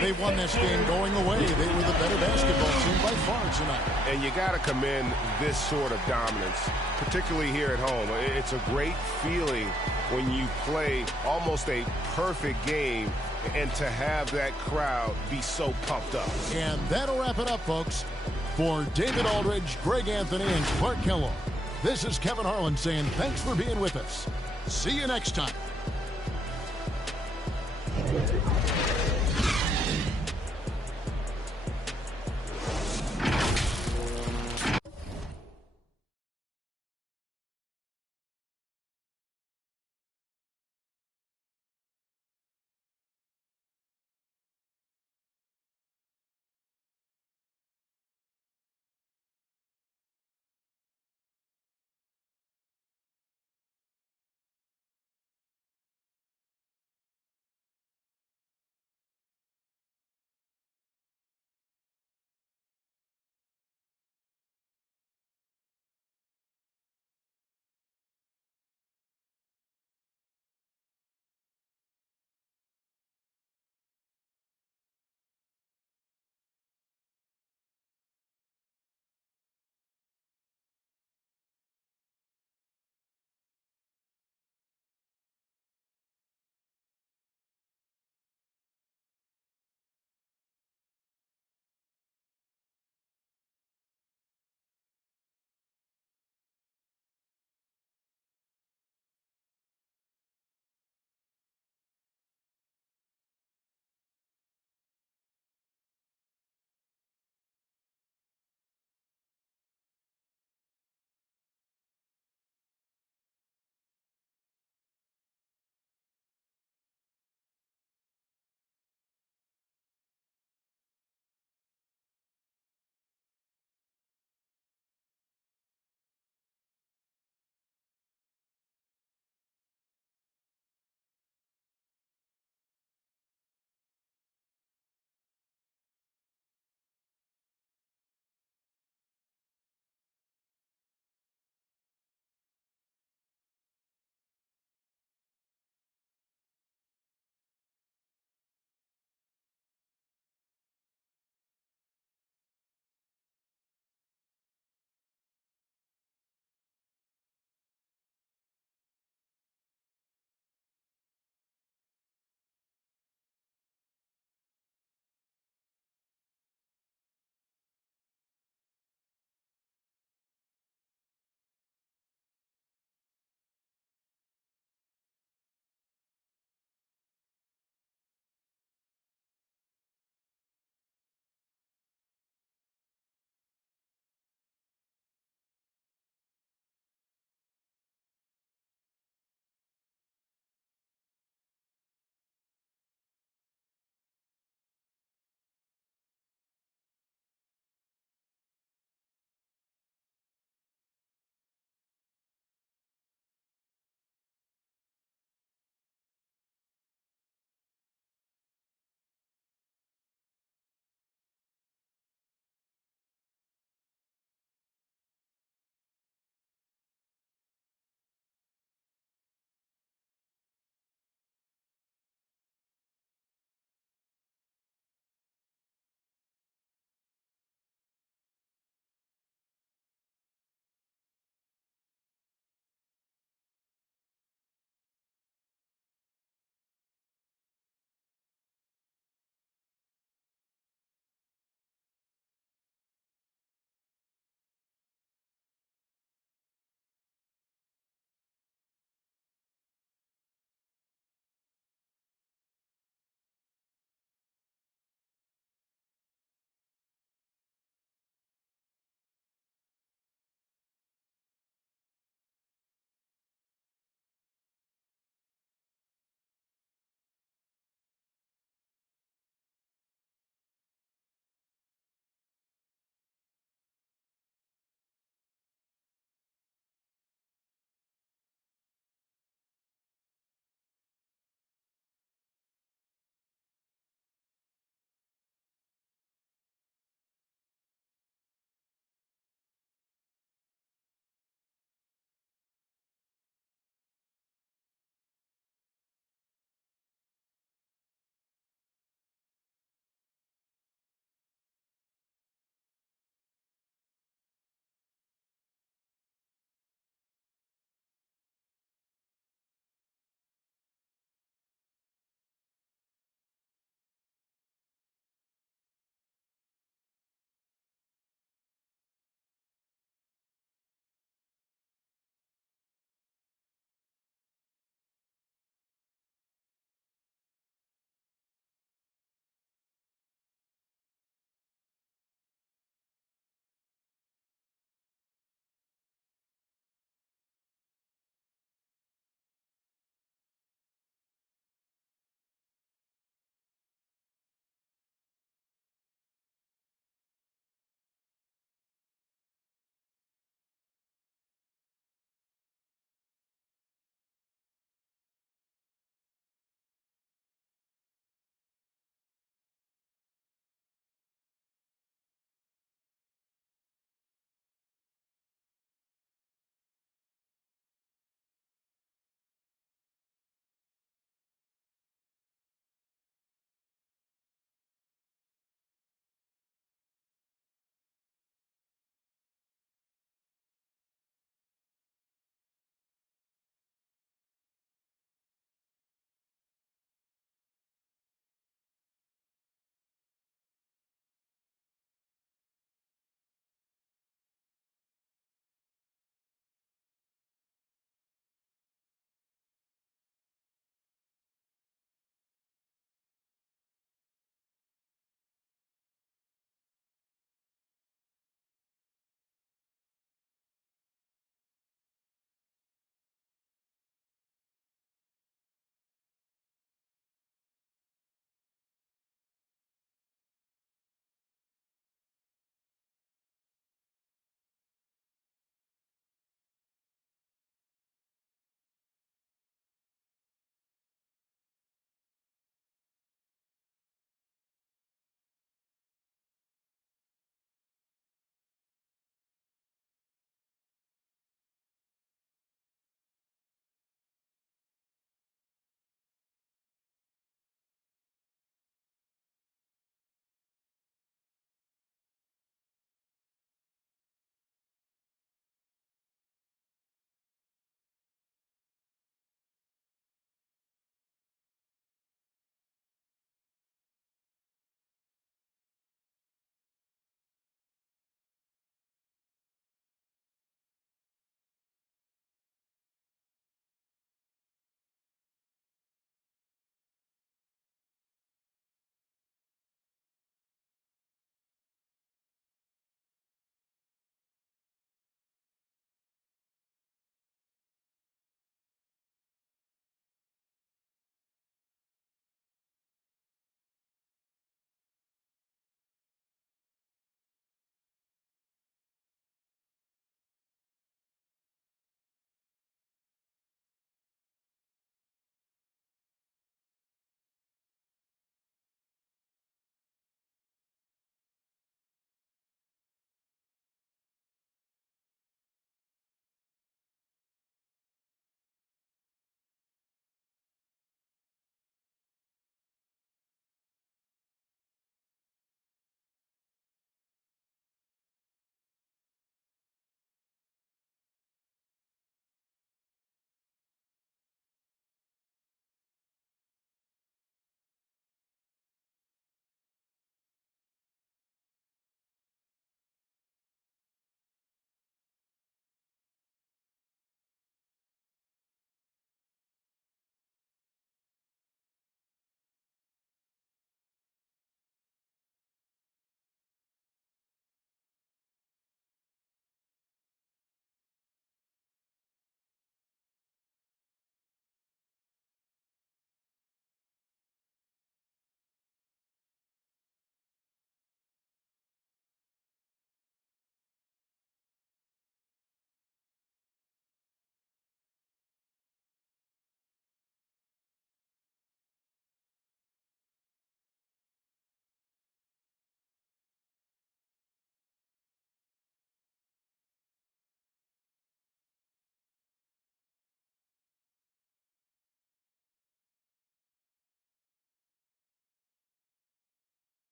They won this game going away. They were the better basketball team by far tonight. And you got to commend this sort of dominance, particularly here at home. It's a great feeling when you play almost a perfect game and to have that crowd be so pumped up. And that'll wrap it up, folks. For David Aldridge, Greg Anthony, and Clark Kellogg, this is Kevin Harlan saying thanks for being with us. See you next time.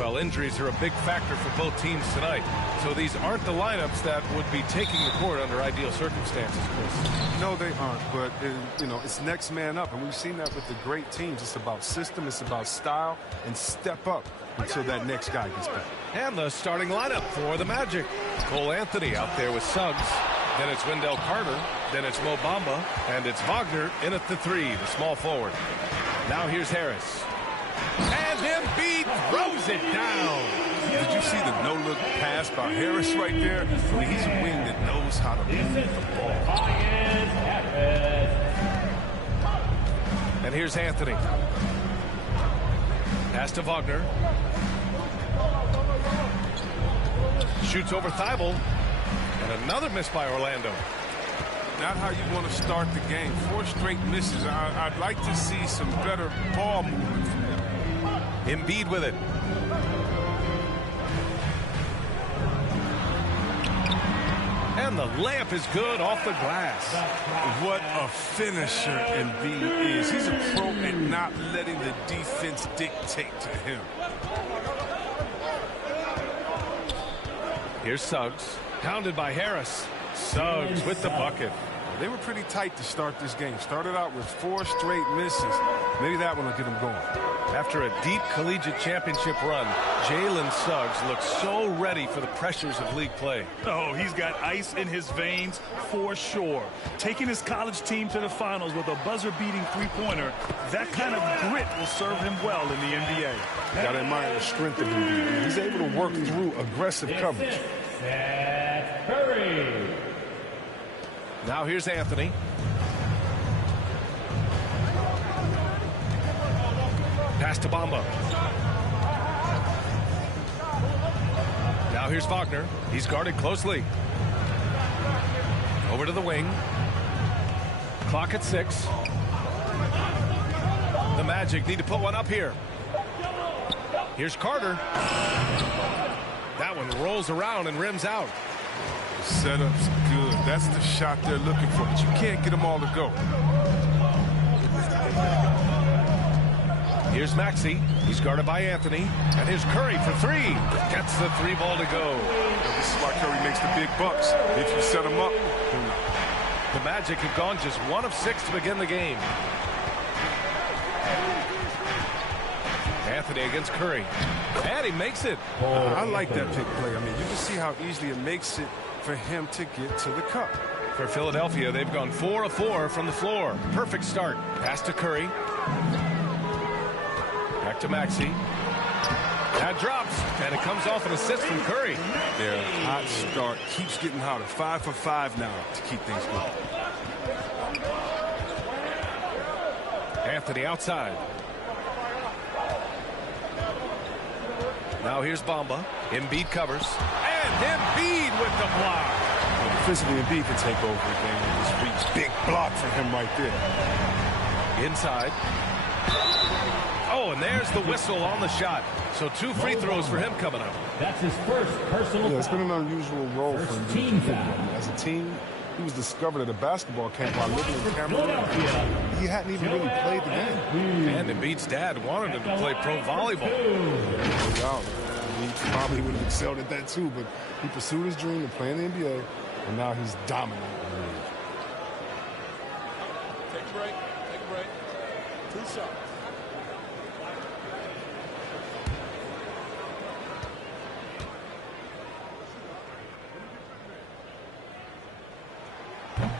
Well, injuries are a big factor for both teams tonight. So these aren't the lineups that would be taking the court under ideal circumstances, Chris. No, they aren't, but it's next man up, and we've seen that with the great teams. It's about system, it's about style, and step up until that next guy gets back. And the starting lineup for the Magic. Cole Anthony out there with Suggs. Then it's Wendell Carter. Then it's Mo Bamba. And it's Wagner in at the 3, the small forward. Now here's Harris. And Embiid throws it down. Did you see the no-look pass by Harris right there? I mean, he's a wing that knows how to move the ball. And here's Anthony. Pass to Wagner. Shoots over Thibault. And another miss by Orlando. Not how you want to start the game. 4 straight misses. I'd like to see some better ball movement from him. Embiid with it. And the layup is good off the glass. What a finisher Embiid is. He's a pro at not letting the defense dictate to him. Here's Suggs. Pounded by Harris. Suggs with the bucket. They were pretty tight to start this game. Started out with 4 straight misses. Maybe that one will get them going. After a deep collegiate championship run, Jalen Suggs looks so ready for the pressures of league play. Oh, he's got ice in his veins for sure. Taking his college team to the finals with a buzzer-beating three-pointer, that kind of grit will serve him well in the NBA. You got to admire the strength of him. He's able to work through aggressive coverage. Seth Curry. Now here's Anthony. Pass to Bamba. Now here's Wagner. He's guarded closely. Over to the wing. Clock at 6. The Magic need to put one up here. Here's Carter. That one rolls around and rims out. The setup's good. That's the shot they're looking for, but you can't get them all to go. Here's Maxey. He's guarded by Anthony. And here's Curry for 3. Gets the 3 ball to go. This is why Curry makes the big bucks. If you set him up. The Magic have gone just 1 of 6 to begin the game. Anthony against Curry. And he makes it. I like that pick play. I mean, you can see how easily it makes it for him to get to the cup. For Philadelphia, they've gone 4 of 4 from the floor. Perfect start. Pass to Curry. Back to Maxey. That drops, and it comes off an assist from Curry. Their hot start keeps getting hotter. 5 for 5 now to keep things going. Anthony outside. Now here's Bamba. Embiid covers. And Embiid with the block. Defensively, Embiid can take over the game with this reach. Big block for him right there. Inside. Oh, and there's the whistle on the shot. So 2 free throws for him coming up. That's his first personal. Yeah, it's been an unusual role for him. Team foul. As a team, he was discovered at a basketball camp while living in Cameroon. He hadn't even really played the game. And Embiid's dad wanted him to play pro volleyball. He probably would have excelled at that too, but he pursued his dream of playing the NBA, and now he's dominating the league. Take a break. Take a break. 2 shots.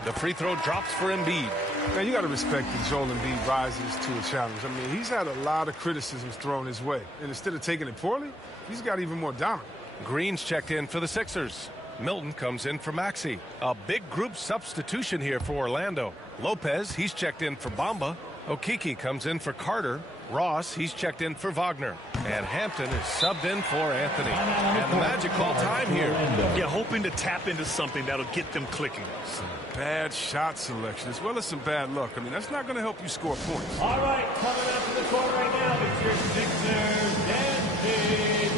The free throw drops for Embiid. Now, you got to respect that Joel Embiid rises to a challenge. I mean, he's had a lot of criticisms thrown his way. And instead of taking it poorly, he's got even more dominant. Green's checked in for the Sixers. Milton comes in for Maxey. A big group substitution here for Orlando. Lopez, he's checked in for Bamba. Okeke comes in for Carter. Ross, he's checked in for Wagner. And Hampton is subbed in for Anthony. And the Magic call time here. Yeah, hoping to tap into something that'll get them clicking. Some bad shot selection as well as some bad luck. I mean, that's not going to help you score points. All right, coming up to the court right now, it's your Sixers and Big.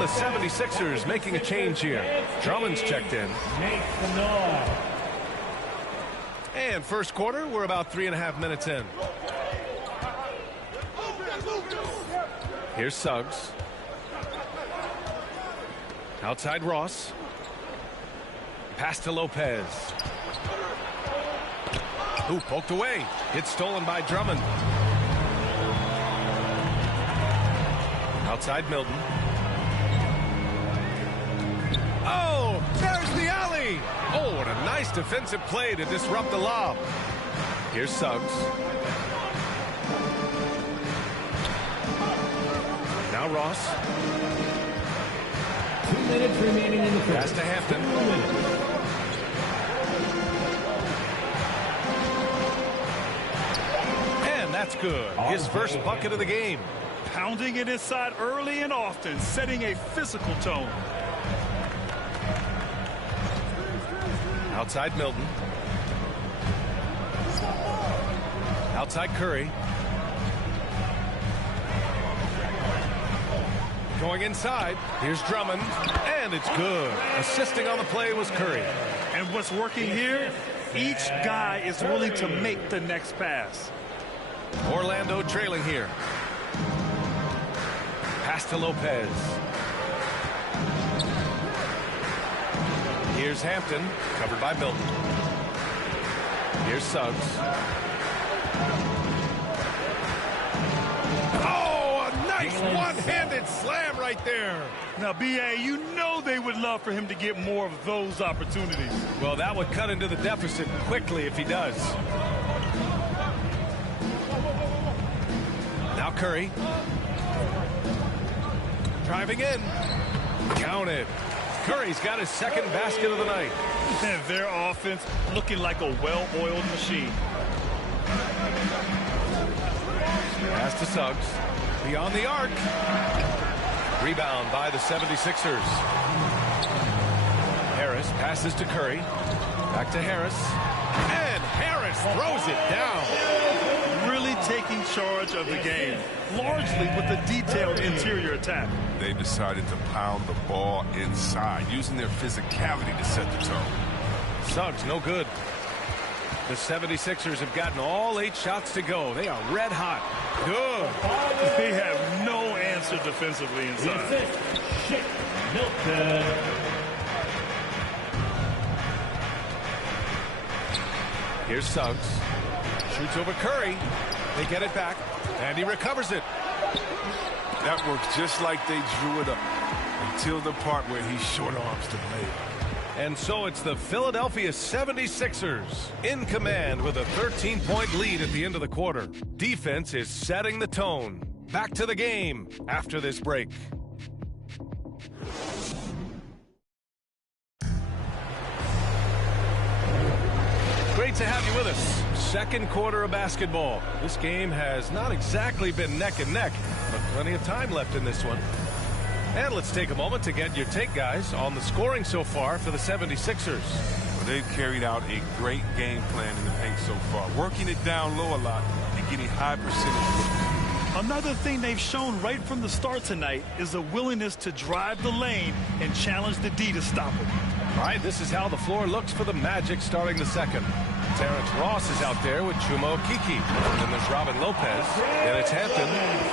the 76ers making a change here. Drummond's checked in. And first quarter, we're about 3.5 minutes in. Here's Suggs. Outside Ross. Pass to Lopez. Ooh, poked away. It's stolen by Drummond. Outside Milton. Oh, there's the alley. Oh, what a nice defensive play to disrupt the lob. Here's Suggs. Now Ross. 2 minutes remaining in the pass to Hampton. And that's good. His first bucket of the game. Pounding it inside early and often, setting a physical tone. Outside Milton. Outside Curry. Going inside. Here's Drummond. And it's good. Assisting on the play was Curry. And what's working here? Each guy is willing to make the next pass. Orlando trailing here. Pass to Lopez. Here's Hampton, covered by Milton. Here's Suggs. Oh, a nice one-handed slam right there. Now, B.A., you know they would love for him to get more of those opportunities. Well, that would cut into the deficit quickly if he does. Now Curry. Driving in. Counted. Curry's got his second basket of the night. And their offense looking like a well-oiled machine. Pass to Suggs. Beyond the arc. Rebound by the 76ers. Harris passes to Curry. Back to Harris. And Harris throws it down. Really taking charge of the game, largely with a detailed interior attack. They decided to pound the ball inside, using their physicality to set the tone. Suggs, no good. The 76ers have gotten all 8 shots to go. They are red hot. Good. They have no answer defensively inside. Here's Suggs. Shoots over Curry. They get it back, and he recovers it. That works just like they drew it up until the part where he short arms the layup. And so it's the Philadelphia 76ers in command with a 13-point lead at the end of the quarter. Defense is setting the tone. Back to the game after this break. Great to have you with us. Second quarter of basketball. This game has not exactly been neck and neck, but plenty of time left in this one. And let's take a moment to get your take, guys, on the scoring so far for the 76ers. Well, they've carried out a great game plan in the paint so far, working it down low a lot and getting high percentage. Another thing they've shown right from the start tonight is a willingness to drive the lane and challenge the D to stop it. All right, this is how the floor looks for the Magic starting the second. Terrence Ross is out there with Chuma Okeke. Then there's Robin Lopez. Then it's Hampton.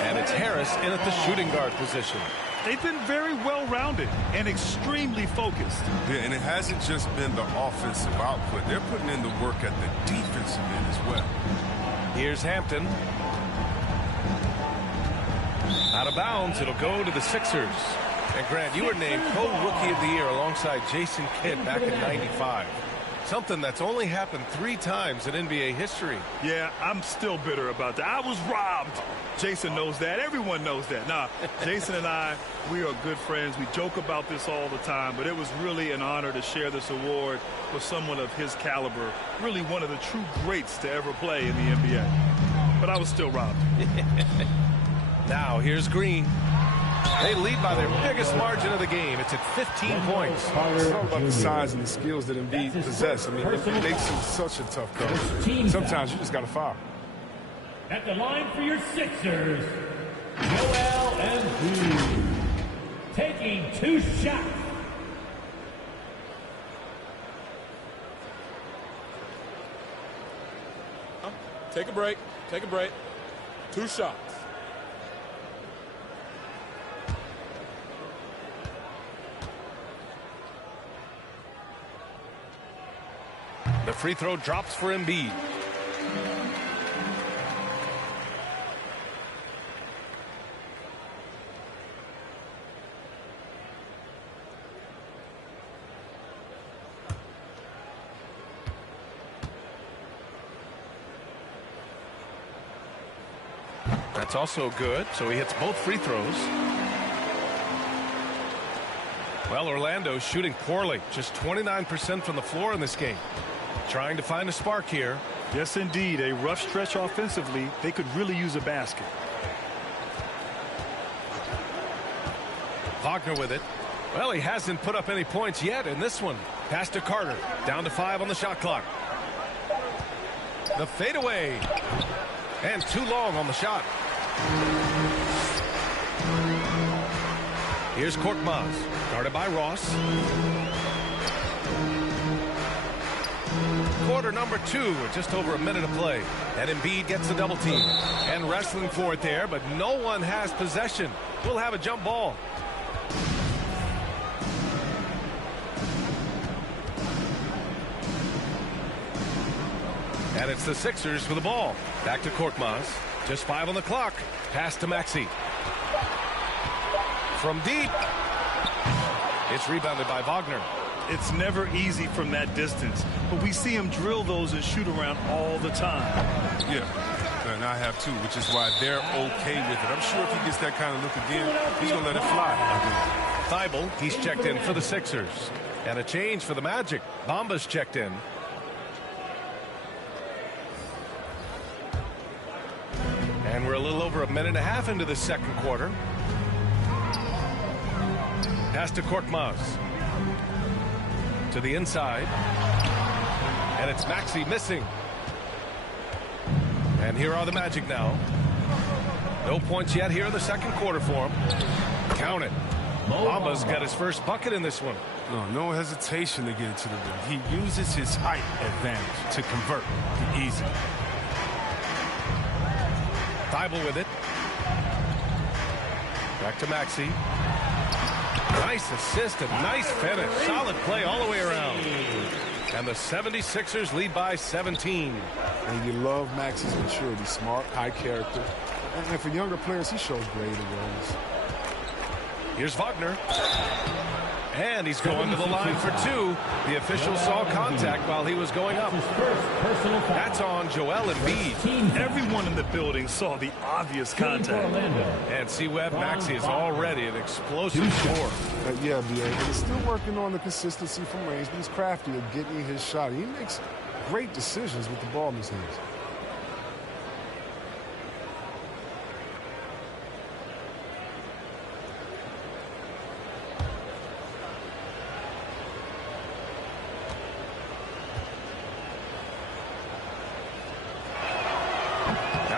And it's Harris in at the shooting guard position. They've been very well-rounded and extremely focused. Yeah, and it hasn't just been the offensive output. They're putting in the work at the defensive end as well. Here's Hampton. Out of bounds, it'll go to the Sixers. And Grant, you were named co-rookie of the year alongside Jason Kidd back in '95. Something that's only happened 3 times in NBA history. Yeah, I'm still bitter about that. I was robbed. Jason knows that. Everyone knows that. Nah, Jason and I, we are good friends. We joke about this all the time, but it was really an honor to share this award with someone of his caliber. Really one of the true greats to ever play in the NBA. But I was still robbed. Now, here's Green. They lead by their biggest margin of the game. It's at 15 points. It's all about the size and the skills that Embiid possesses. I mean, it makes him such a tough coach. Sometimes you just got to foul. At the line for your Sixers, Joel Embiid. Taking taking 2 shots. Take a break. Take a break. 2 shots. The free throw drops for Embiid. That's also good, so he hits both free throws. Well, Orlando's shooting poorly, just 29% from the floor in this game. Trying to find a spark here. Yes, indeed. A rough stretch offensively. They could really use a basket. Wagner with it. Well, he hasn't put up any points yet in this one. Pass to Carter. Down to 5 on the shot clock. The fadeaway. And too long on the shot. Here's Korkmaz. Guarded by Ross. Quarter number 2 with just over a minute of play. And Embiid gets the double team. And wrestling for it there, but no one has possession. We'll have a jump ball. And it's the Sixers with the ball. Back to Korkmaz. Just 5 on the clock. Pass to Maxey. From deep. It's rebounded by Wagner. It's never easy from that distance, but we see him drill those and shoot around all the time. Yeah, and I have too, which is why they're okay with it. I'm sure if he gets that kind of look again, he's going to let it fly. Thibault, he's checked in for the Sixers. And a change for the Magic. Bamba's checked in. And we're a little over a minute and a half into the second quarter. Pass to Korkmaz. To the inside. And it's Maxey missing. And here are the Magic now. No points yet here in the second quarter for him. Count it. Bamba's got his first bucket in this one. No hesitation to get it to the rim. He uses his height advantage to convert easy. Thibault with it. Back to Maxey. Nice assist and nice finish. Solid play all the way around. And the 76ers lead by 17. And you love Maxey's maturity. Smart, high character. And for younger players, he shows great awareness. Here's Wagner. And he's going to the line for 2. The official saw contact while he was going up. That's on Joel Embiid. Everyone in the building saw the obvious contact. And see, Webb, Maxey is already an explosive scorer. Yeah, B.A. And he's still working on the consistency from range, but he's crafty at getting his shot. He makes great decisions with the ball in his hands.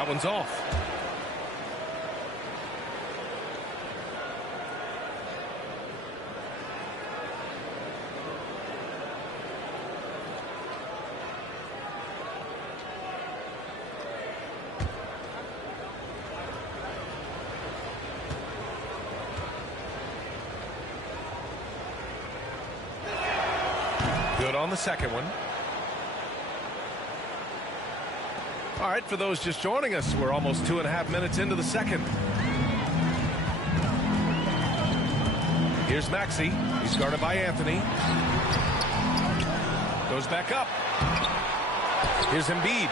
One's off. Good on the second one. All right, for those just joining us, we're almost 2.5 minutes into the second. Here's Maxey. He's guarded by Anthony. Goes back up. Here's Embiid.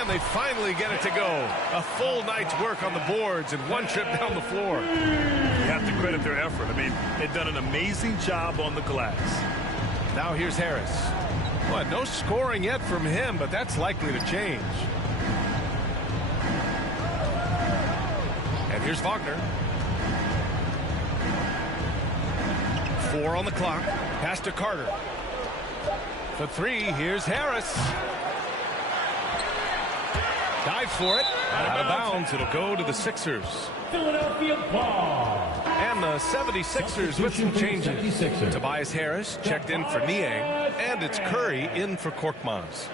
And they finally get it to go. A full night's work on the boards and one trip down the floor. You have to credit their effort. I mean, they've done an amazing job on the glass. Now here's Harris. What, no scoring yet from him, but that's likely to change. And here's Wagner. 4 on the clock. Pass to Carter. For 3, here's Harris. Dives for it. Out of bounds. It'll go to the Sixers. Philadelphia ball. And the 76ers with some changes. Tobias Harris checked in for Niang. And it's Curry in for Korkmaz.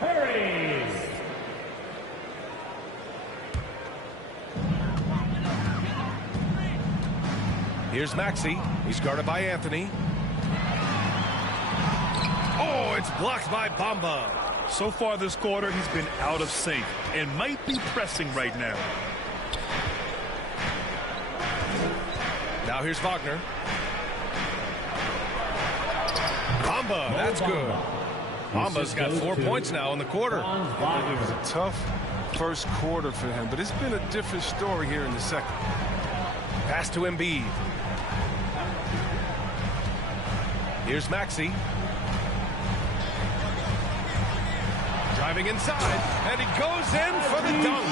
Curry. Here's Maxey. He's guarded by Anthony. Oh, it's blocked by Bamba. So far this quarter, he's been out of sync and might be pressing right now. Now here's Wagner. Bamba, that's good. Bamba's got 4 points now in the quarter. It was a tough first quarter for him, but it's been a different story here in the second. Pass to Embiid. Here's Maxey. Driving inside, and he goes in for the dunk.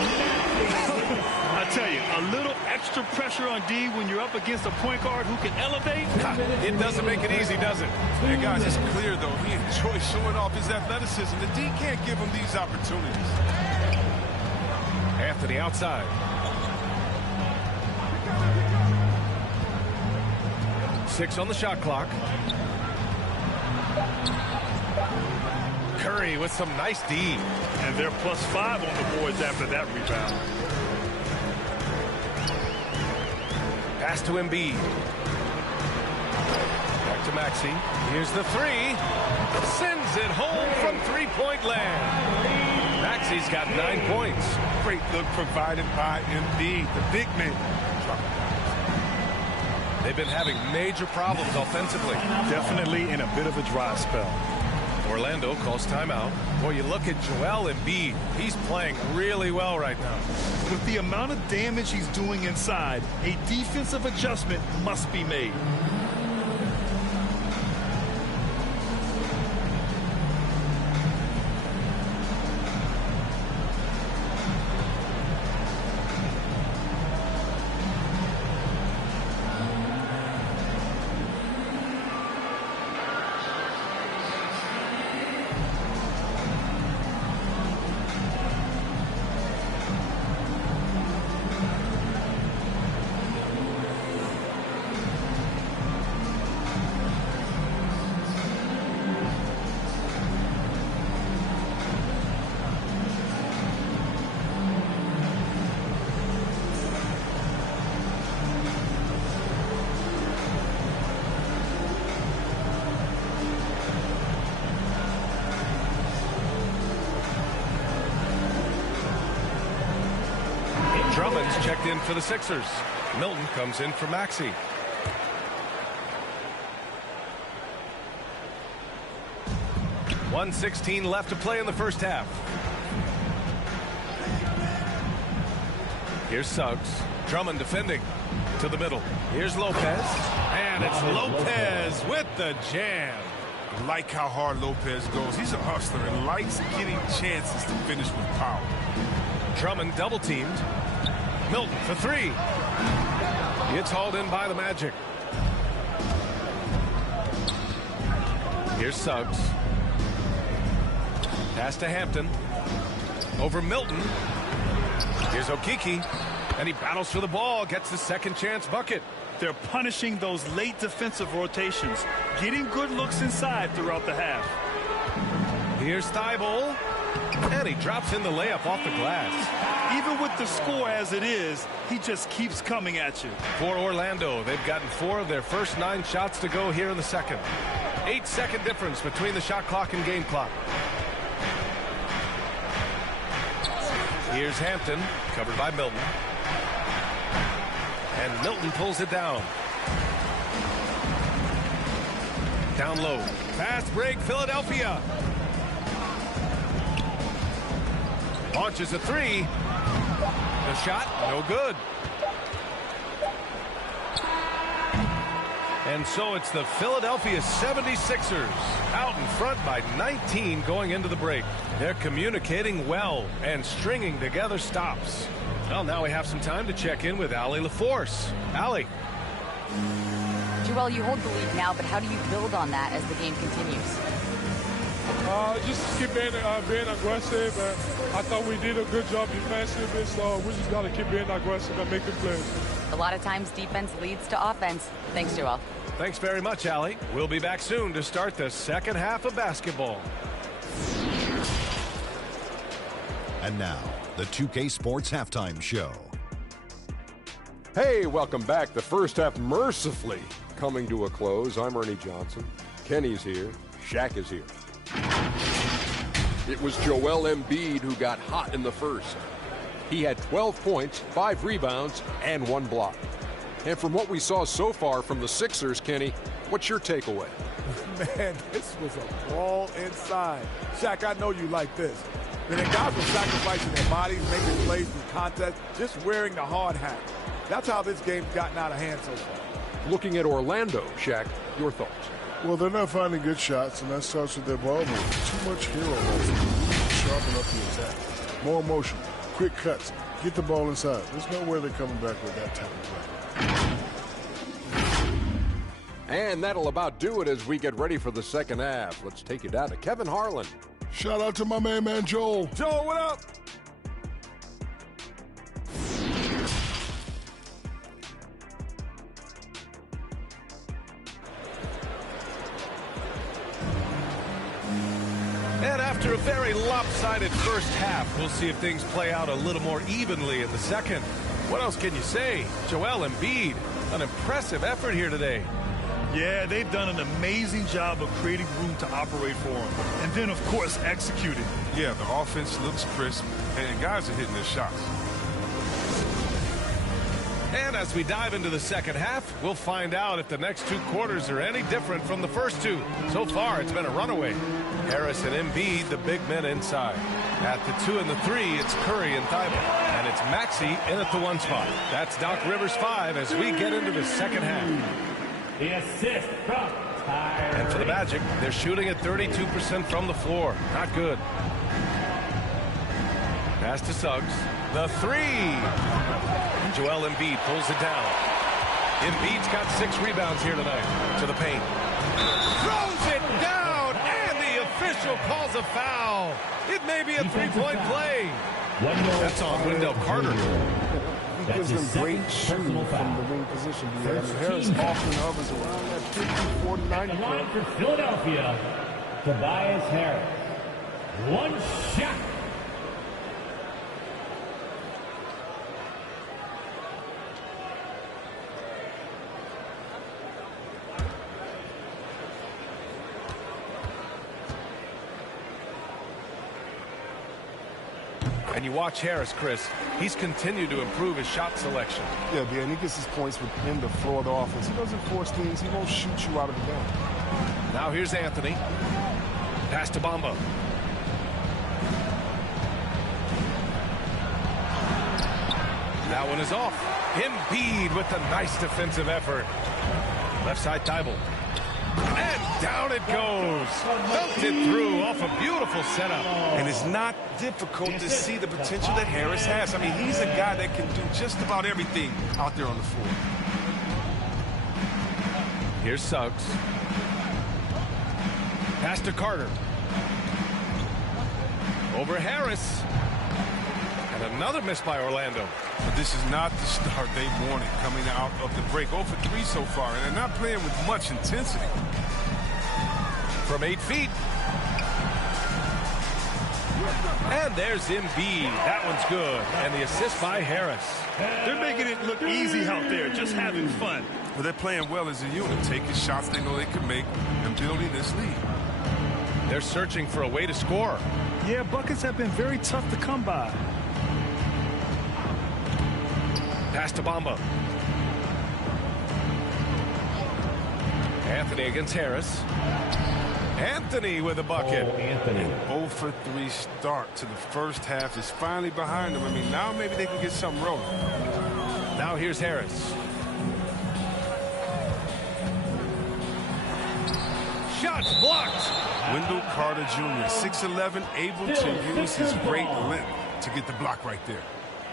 I tell you, a little extra pressure on D when you're up against a point guard who can elevate. It doesn't make it easy, does it? Hey, guys, it's clear, though. He enjoys showing off his athleticism. The D can't give him these opportunities. Anthony outside. Six on the shot clock. Curry with some nice D. And they're +5 on the boards after that rebound. Pass to Embiid. Back to Maxey. Here's the three. Sends it home from three-point land. Maxey's got 9 points. Great look provided by Embiid, the big man. They've been having major problems offensively. Definitely in a bit of a dry spell. Orlando calls timeout. Boy, you look at Joel Embiid. He's playing really well right now. With the amount of damage he's doing inside, a defensive adjustment must be made. Drummond's checked in for the Sixers. Milton comes in for Maxey. .116 left to play in the first half. Here's Suggs. Drummond defending to the middle. Here's Lopez. And it's Lopez with the jam. I like how hard Lopez goes. He's a hustler and likes getting chances to finish with power. Drummond double teamed. Milton for three. It's hauled in by the Magic. Here's Suggs. Pass to Hampton. Over Milton. Here's Okeke. And he battles for the ball. Gets the second chance bucket. They're punishing those late defensive rotations. Getting good looks inside throughout the half. Here's Thibault. And he drops in the layup off the glass. Even with the score as it is, he just keeps coming at you. For Orlando, they've gotten 4 of their first 9 shots to go here in the second. 8-second difference between the shot clock and game clock. Here's Hampton, covered by Milton. And Milton pulls it down. Down low. Fast break, Philadelphia. Launches a three. The shot, no good. And so it's the Philadelphia 76ers out in front by 19 going into the break. They're communicating well and stringing together stops. Well, now we have some time to check in with Allie LaForce. Allie. Joel, you hold the lead now, but how do you build on that as the game continues? just keep being aggressive. And I thought we did a good job defensively, so we just got to keep being aggressive and making plays. A lot of times defense leads to offense. Thanks, Joel. Thanks very much, Allie. We'll be back soon to start the second half of basketball. And now, the 2K Sports Halftime Show. Hey, welcome back. The first half mercifully coming to a close. I'm Ernie Johnson. Kenny's here. Shaq is here. It was Joel Embiid who got hot in the first. He had 12 points, 5 rebounds, and 1 block. And from what we saw so far from the Sixers, Kenny, what's your takeaway? Man, this was a brawl inside. Shaq, I know you like this. And then guys were sacrificing their bodies, making plays through contest, just wearing the hard hat. That's how this game's gotten out of hand so far. Looking at Orlando, Shaq, your thoughts? Well, they're not finding good shots, and that starts with their ball movement. Too much hero motion. Sharpen up the attack. More motion, quick cuts, get the ball inside. There's no way they're coming back with that type of play. And that'll about do it as we get ready for the second half. Let's take it down to Kevin Harlan. Shout out to my man Joel. Joel, what up? And after a very lopsided first half, we'll see if things play out a little more evenly in the second. What else can you say? Joel Embiid, an impressive effort here today. Yeah, they've done an amazing job of creating room to operate for him. And then, of course, executing. Yeah, the offense looks crisp, and guys are hitting their shots. And as we dive into the second half, we'll find out if the next 2 quarters are any different from the first 2. So far, it's been a runaway. Harris and Embiid, the big men inside. At the 2 and the 3, it's Curry and Thibault. And it's Maxey in at the 1 spot. That's Doc Rivers 5 as we get into the second half. The assist from Tyrese. And for the Magic, they're shooting at 32% from the floor. Not good. Pass to Suggs. The 3. And Joel Embiid pulls it down. Embiid's got 6 rebounds here tonight. To the paint. Throws it down, and the official calls a foul. It may be a 3-point play. That's on Wendell Carter. He gives them great shooting from the wing position. Harris often hovers around that 50, 49. The line for Philadelphia, Tobias Harris. 1 shot. And you watch Harris, Chris. He's continued to improve his shot selection. Yeah, and he gets his points within the floor of the offense. He doesn't force things. He won't shoot you out of the game. Now here's Anthony. Pass to Bamba. That one is off. Embiid with a nice defensive effort. Left side Thibault. And down it goes. Dunked it through off a beautiful setup. And it's not difficult to see the potential that Harris has. I mean, he's a guy that can do just about everything out there on the floor. Here's Suggs. Pass to Carter. Over Harris. And another miss by Orlando. But this is not the start they wanted coming out of the break. 0 for 3 so far, and they're not playing with much intensity. From 8 feet. And there's Embiid. That one's good. And the assist by Harris. They're making it look easy out there, just having fun. Well, they're playing well as a unit, taking shots they know they can make and building this lead. They're searching for a way to score. Yeah, buckets have been very tough to come by. Pass to Bamba. Anthony against Harris. Anthony with a bucket. Anthony. 0 for 3 start to the first half is finally behind them. I mean, now maybe they can get something rolling. Now here's Harris. Shots blocked. Wendell Carter Jr., 6'11", able to use his great length to get the block right there.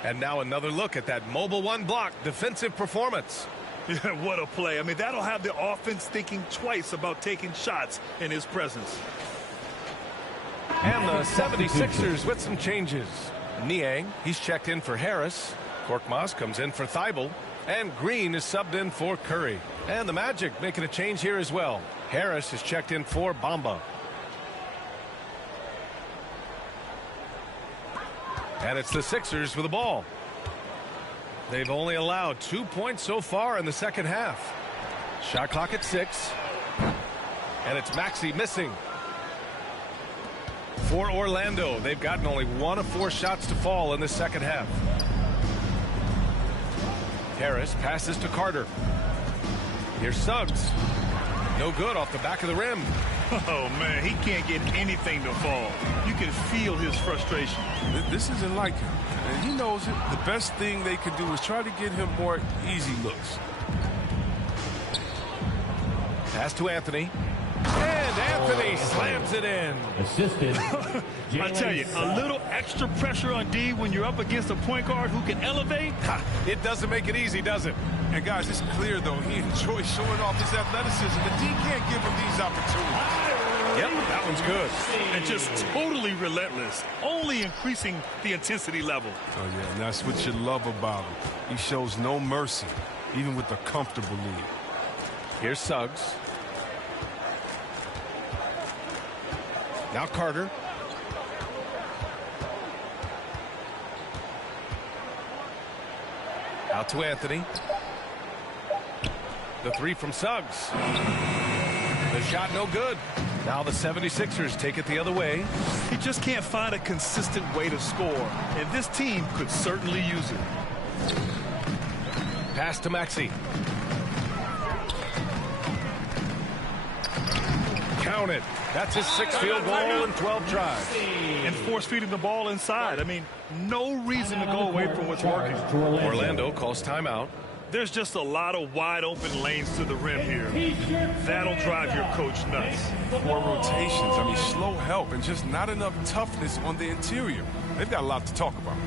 And now another look at that mobile 1 block defensive performance. Yeah, what a play. I mean, that'll have the offense thinking twice about taking shots in his presence. And the 76ers with some changes. Niang, he's checked in for Harris. Korkmaz comes in for Thibault. And Green is subbed in for Curry. And the Magic making a change here as well. Harris is checked in for Bamba. And it's the Sixers with the ball. They've only allowed 2 points so far in the second half. Shot clock at 6. And it's Maxey missing. For Orlando, they've gotten only 1 of 4 shots to fall in the second half. Harris passes to Carter. Here's Suggs. No good off the back of the rim. Oh, man, he can't get anything to fall. You can feel his frustration. This isn't like him, and he knows it. The best thing they can do is try to get him more easy looks. Pass to Anthony. And Anthony slams it in. Assisted. I tell you, a little extra pressure on D when you're up against a point guard who can elevate. It doesn't make it easy, does it? And guys, it's clear, though, he enjoys showing off his athleticism, but D can't give him these opportunities. Yep, that one's good. And just totally relentless, only increasing the intensity level. Oh, yeah, and that's what you love about him. He shows no mercy, even with a comfortable lead. Here's Suggs. Now Carter. Out to Anthony. The 3 from Suggs. The shot no good. Now the 76ers take it the other way. He just can't find a consistent way to score, and this team could certainly use it. Pass to Maxey. Count it. That's his 6th field goal in 12 tries. And force feeding the ball inside. I mean, no reason to go away from what's working. Orlando calls timeout. There's just a lot of wide open lanes to the rim here. That'll drive your coach nuts. 4 rotations. I mean, slow help and just not enough toughness on the interior. They've got a lot to talk about.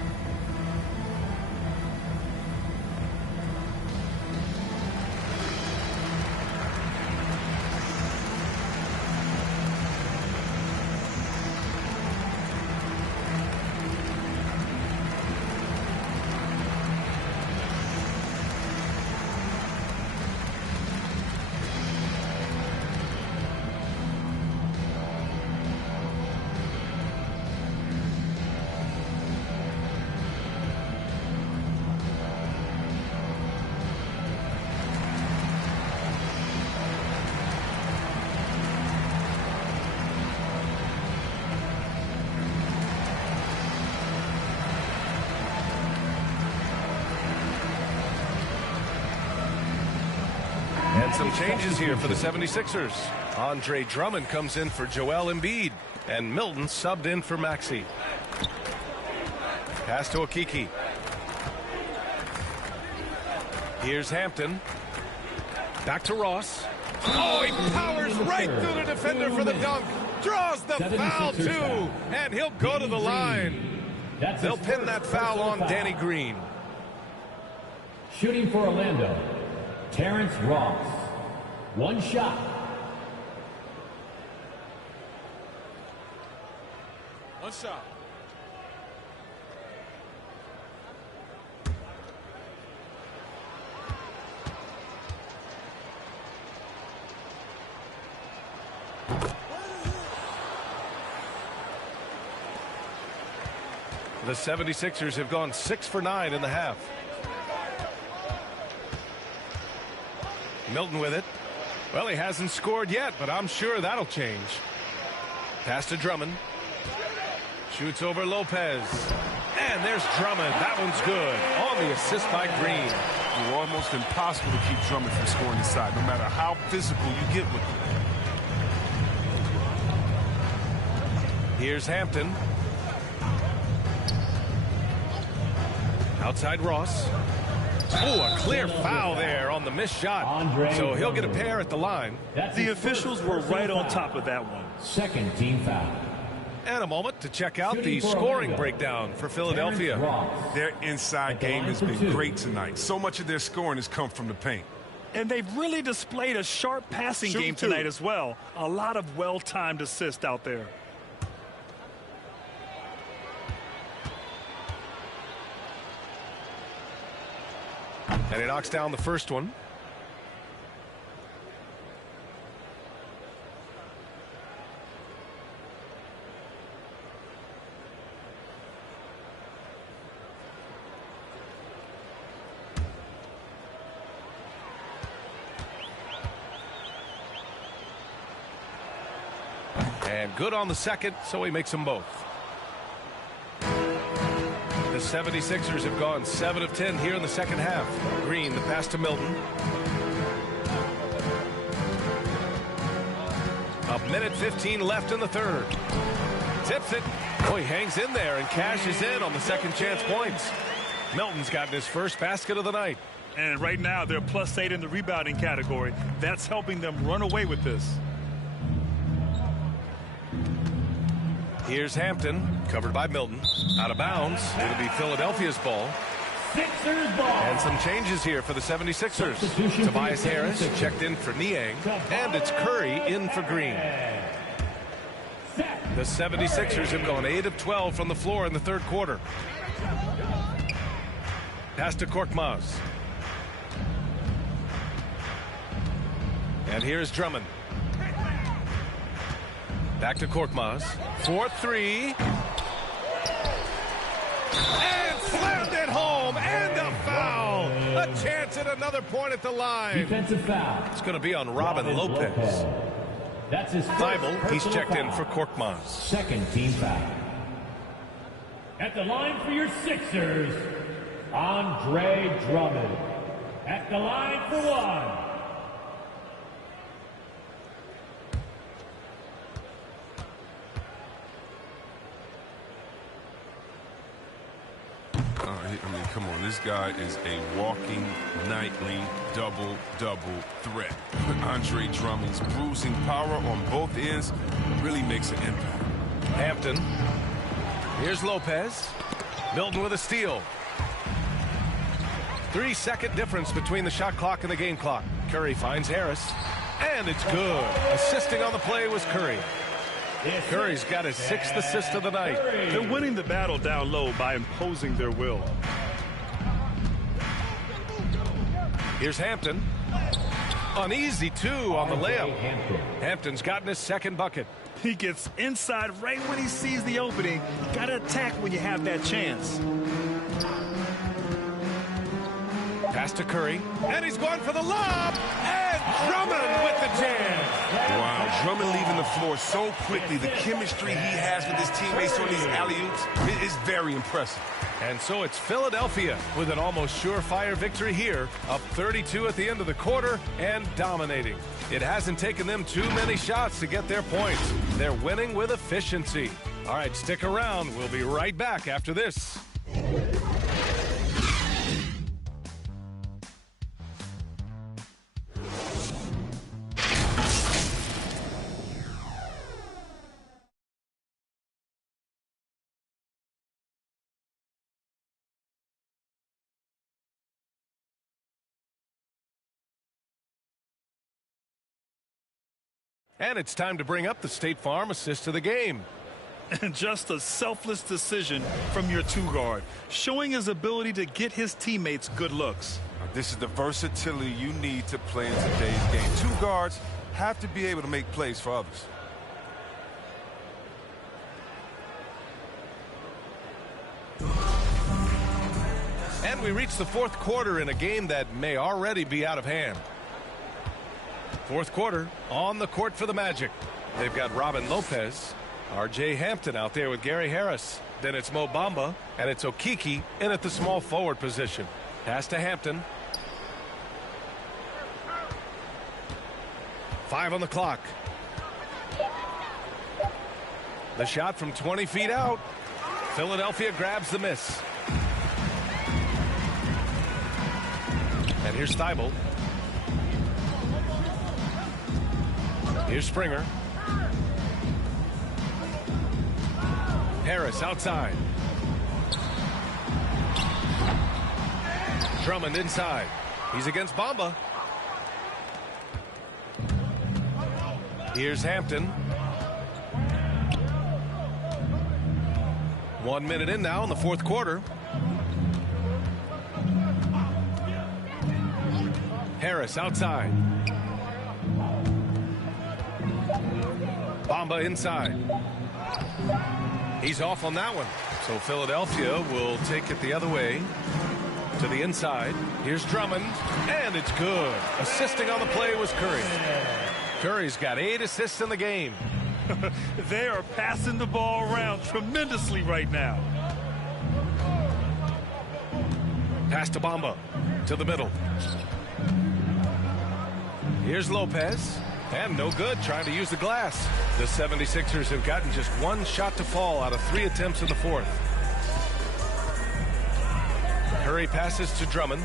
And some changes here for the 76ers. Andre Drummond comes in for Joel Embiid. And Milton subbed in for Maxey. Pass to Okiki. Here's Hampton. Back to Ross. Oh, he powers right through the defender for the dunk. Draws the foul, too. And he'll go to the line. They'll pin that foul on Danny Green. Shooting for Orlando, Terrence Ross. 1 shot. One shot. The 76ers have gone 6 for 9 in the half. Milton with it. Well, he hasn't scored yet, but I'm sure that'll change. Pass to Drummond. Shoots over Lopez. And there's Drummond. That one's good. On the assist by Green. It's almost impossible to keep Drummond from scoring inside, no matter how physical you get with him. Here's Hampton. Outside Ross. Oh, a clear foul there on the missed shot. So he'll get a pair at the line. The officials were right on top of that one. Second team foul. And a moment to check out the scoring breakdown for Philadelphia. Their inside game has been great tonight. So much of their scoring has come from the paint. And they've really displayed a sharp passing game tonight as well. A lot of well-timed assists out there. And he knocks down the first one. And good on the second, so he makes them both. The 76ers have gone 7 of 10 here in the second half. Green, the pass to Milton. A minute 15 left in the third. Tips it. Oh, he hangs in there and cashes in on the second chance points. Milton's gotten his first basket of the night. And right now they're +8 in the rebounding category. That's helping them run away with this. Here's Hampton, covered by Milton. Out of bounds. It'll be Philadelphia's ball. Sixers ball. And some changes here for the 76ers. Tobias Harris checked in for Niang. And it's Curry in for Green. The 76ers have gone 8 of 12 from the floor in the third quarter. Pass to Korkmaz. And here's Drummond. Back to Korkmaz. 4-3. And slammed it home. And a foul. A chance at another point at the line. Defensive foul. It's going to be on Robin Lopez. That's his Thibault, he's checked in for Korkmaz. Second team foul. At the line for your Sixers, Andre Drummond. At the line for one. I mean, come on. This guy is a walking nightly double-double threat. Andre Drummond's bruising power on both ends really makes an impact. Hampton. Here's Lopez. Milton with a steal. 3-second difference between the shot clock and the game clock. Curry finds Harris. And it's good. Assisting on the play was Curry. Curry's got his 6th assist of the night. They're winning the battle down low by imposing their will. Here's Hampton. An easy 2 on the layup. Hampton's gotten his second bucket. He gets inside right when he sees the opening. Got to attack when you have that chance. Pass to Curry. And he's going for the lob. And Drummond with the jam. Wow, Drummond leaving the floor so quickly. The chemistry he has with his teammates on these alley-oops is very impressive. And so it's Philadelphia with an almost surefire victory here, up 32 at the end of the quarter and dominating. It hasn't taken them too many shots to get their points. They're winning with efficiency. All right, stick around. We'll be right back after this. And it's time to bring up the State Farm assist to the game. And just a selfless decision from your 2-guard, showing his ability to get his teammates good looks. This is the versatility you need to play in today's game. 2 guards have to be able to make plays for others. And we reach the fourth quarter in a game that may already be out of hand. Fourth quarter on the court for the Magic. They've got Robin Lopez, R.J. Hampton out there with Gary Harris. Then it's Mo Bamba, and it's Okiki in at the small forward position. Pass to Hampton. 5 on the clock. The shot from 20 feet out. Philadelphia grabs the miss. And here's Thibault. Here's Springer. Harris outside. Drummond inside. He's against Bamba. Here's Hampton. 1 minute in now in the fourth quarter. Harris outside. Bamba inside. He's off on that one. So Philadelphia will take it the other way to the inside. Here's Drummond, and it's good. Assisting on the play was Curry. Curry's got 8 assists in the game. They are passing the ball around tremendously right now. Pass to Bamba, to the middle. Here's Lopez, and no good, trying to use the glass. The 76ers have gotten just 1 shot to fall out of 3 attempts in the fourth. Curry passes to Drummond.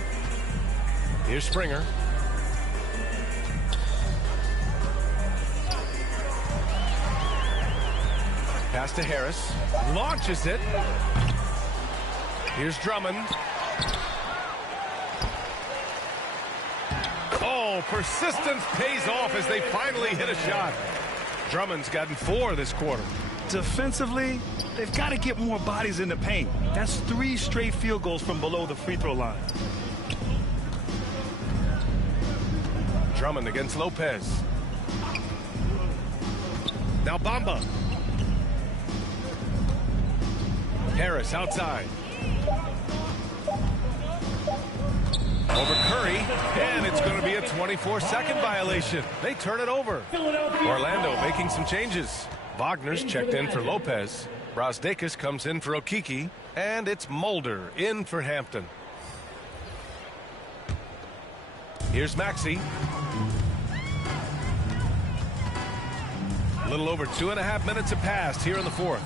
Here's Springer. Pass to Harris. Launches it. Here's Drummond. Oh, persistence pays off as they finally hit a shot. Drummond's gotten 4 this quarter. Defensively, they've got to get more bodies in the paint. That's 3 straight field goals from below the free throw line. Drummond against Lopez. Now Bamba. Harris outside. Over Curry, and it's going to be a 24-second violation. They turn it over. Orlando making some changes. Wagner's checked in for Lopez. Brazdeikis comes in for Okiki, and it's Mulder in for Hampton. Here's Maxey. A little over 2.5 minutes have passed here in the fourth.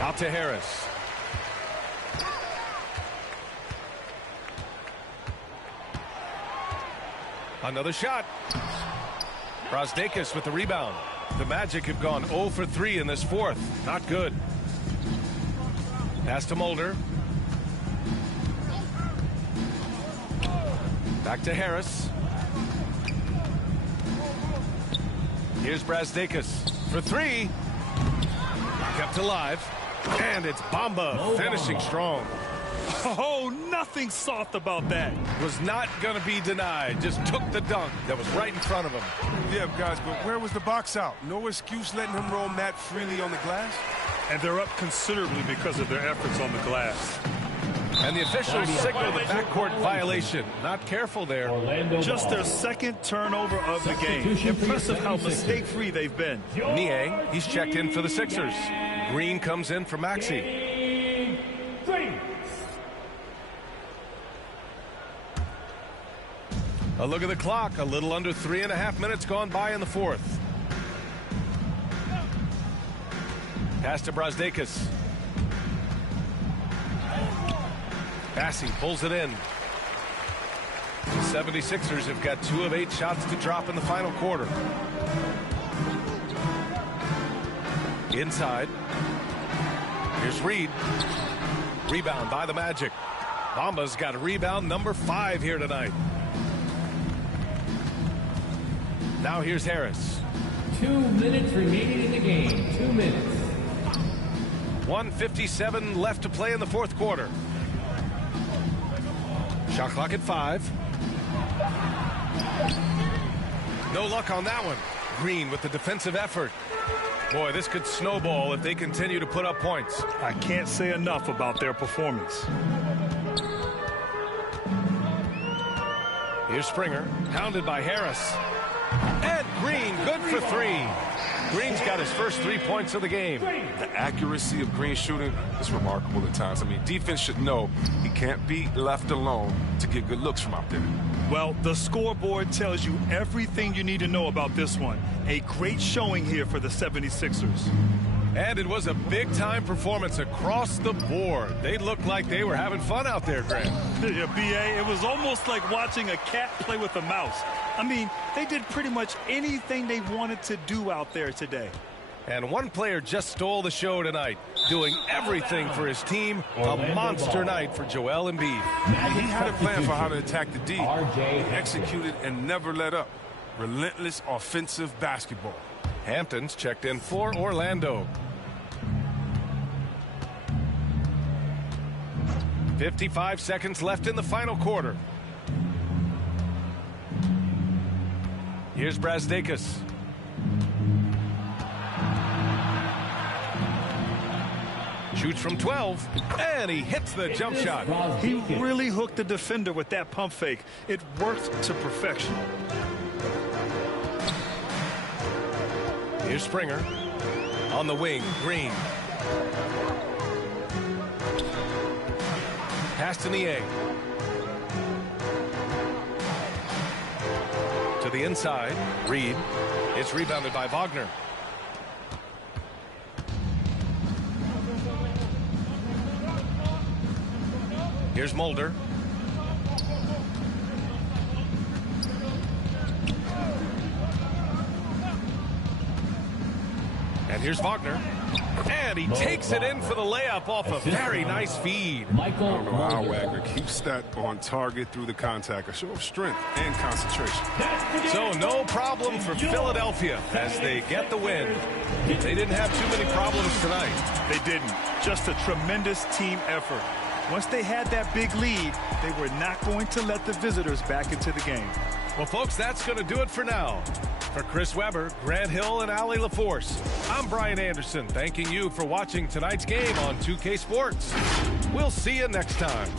Out to Harris. Another shot. Brazdeikis with the rebound. The Magic have gone 0 for 3 in this fourth. Not good. Pass to Mulder. Back to Harris. Here's Brazdeikis for 3. Kept alive. And it's Bamba finishing strong. Oh, nothing soft about that. Was not going to be denied. Just took the dunk that was right in front of him. Yeah, guys, but where was the box out? No excuse letting him roam that freely on the glass? And they're up considerably because of their efforts on the glass. And the officials signal the backcourt violation. Not careful there. Just their second turnover of the game. Impressive how mistake-free they've been. Niang, he's checked in for the Sixers. Green comes in for Maxey. A look at the clock. A little under 3.5 minutes gone by in the fourth. Pass to Brazdeikis. Passing pulls it in. The 76ers have got 2 of 8 shots to drop in the final quarter. Inside. Here's Reed. Rebound by the Magic. Bamba's got a rebound number 5 here tonight. Now here's Harris. 2 minutes remaining in the game. 2 minutes. 1:57 left to play in the fourth quarter. Shot clock at 5. No luck on that one. Green with the defensive effort. Boy, this could snowball if they continue to put up points. I can't say enough about their performance. Here's Springer, hounded by Harris. And Green, good for 3. Green's got his first 3 points of the game. The accuracy of Green's shooting is remarkable at times. I mean, defense should know he can't be left alone to get good looks from out there. Well, the scoreboard tells you everything you need to know about this one. A great showing here for the 76ers. And it was a big-time performance across the board. They looked like they were having fun out there, Grant. Yeah, B.A., it was almost like watching a cat play with a mouse. I mean, they did pretty much anything they wanted to do out there today. And one player just stole the show tonight, doing everything for his team. A monster night for Joel Embiid. He had a plan for how to attack the D. He executed and never let up. Relentless offensive basketball. Hampton's checked in for Orlando. 55 seconds left in the final quarter. Here's Brazdeikis. Shoots from 12, and he hits the jump shot. He really hooked the defender with that pump fake. It worked to perfection. Here's Springer. On the wing, Green. Pass to Nie. To the inside, Reed. It's rebounded by Wagner. Here's Mulder. And here's Wagner. And he takes it in for the layup off a very nice feed. I don't know how Wagner keeps that on target through the contact. A show of strength and concentration. So no problem for Philadelphia as they get the win. They didn't have too many problems tonight. They didn't. Just a tremendous team effort. Once they had that big lead, they were not going to let the visitors back into the game. Well, folks, that's going to do it for now. For Chris Webber, Grant Hill, and Allie LaForce, I'm Brian Anderson, thanking you for watching tonight's game on 2K Sports. We'll see you next time.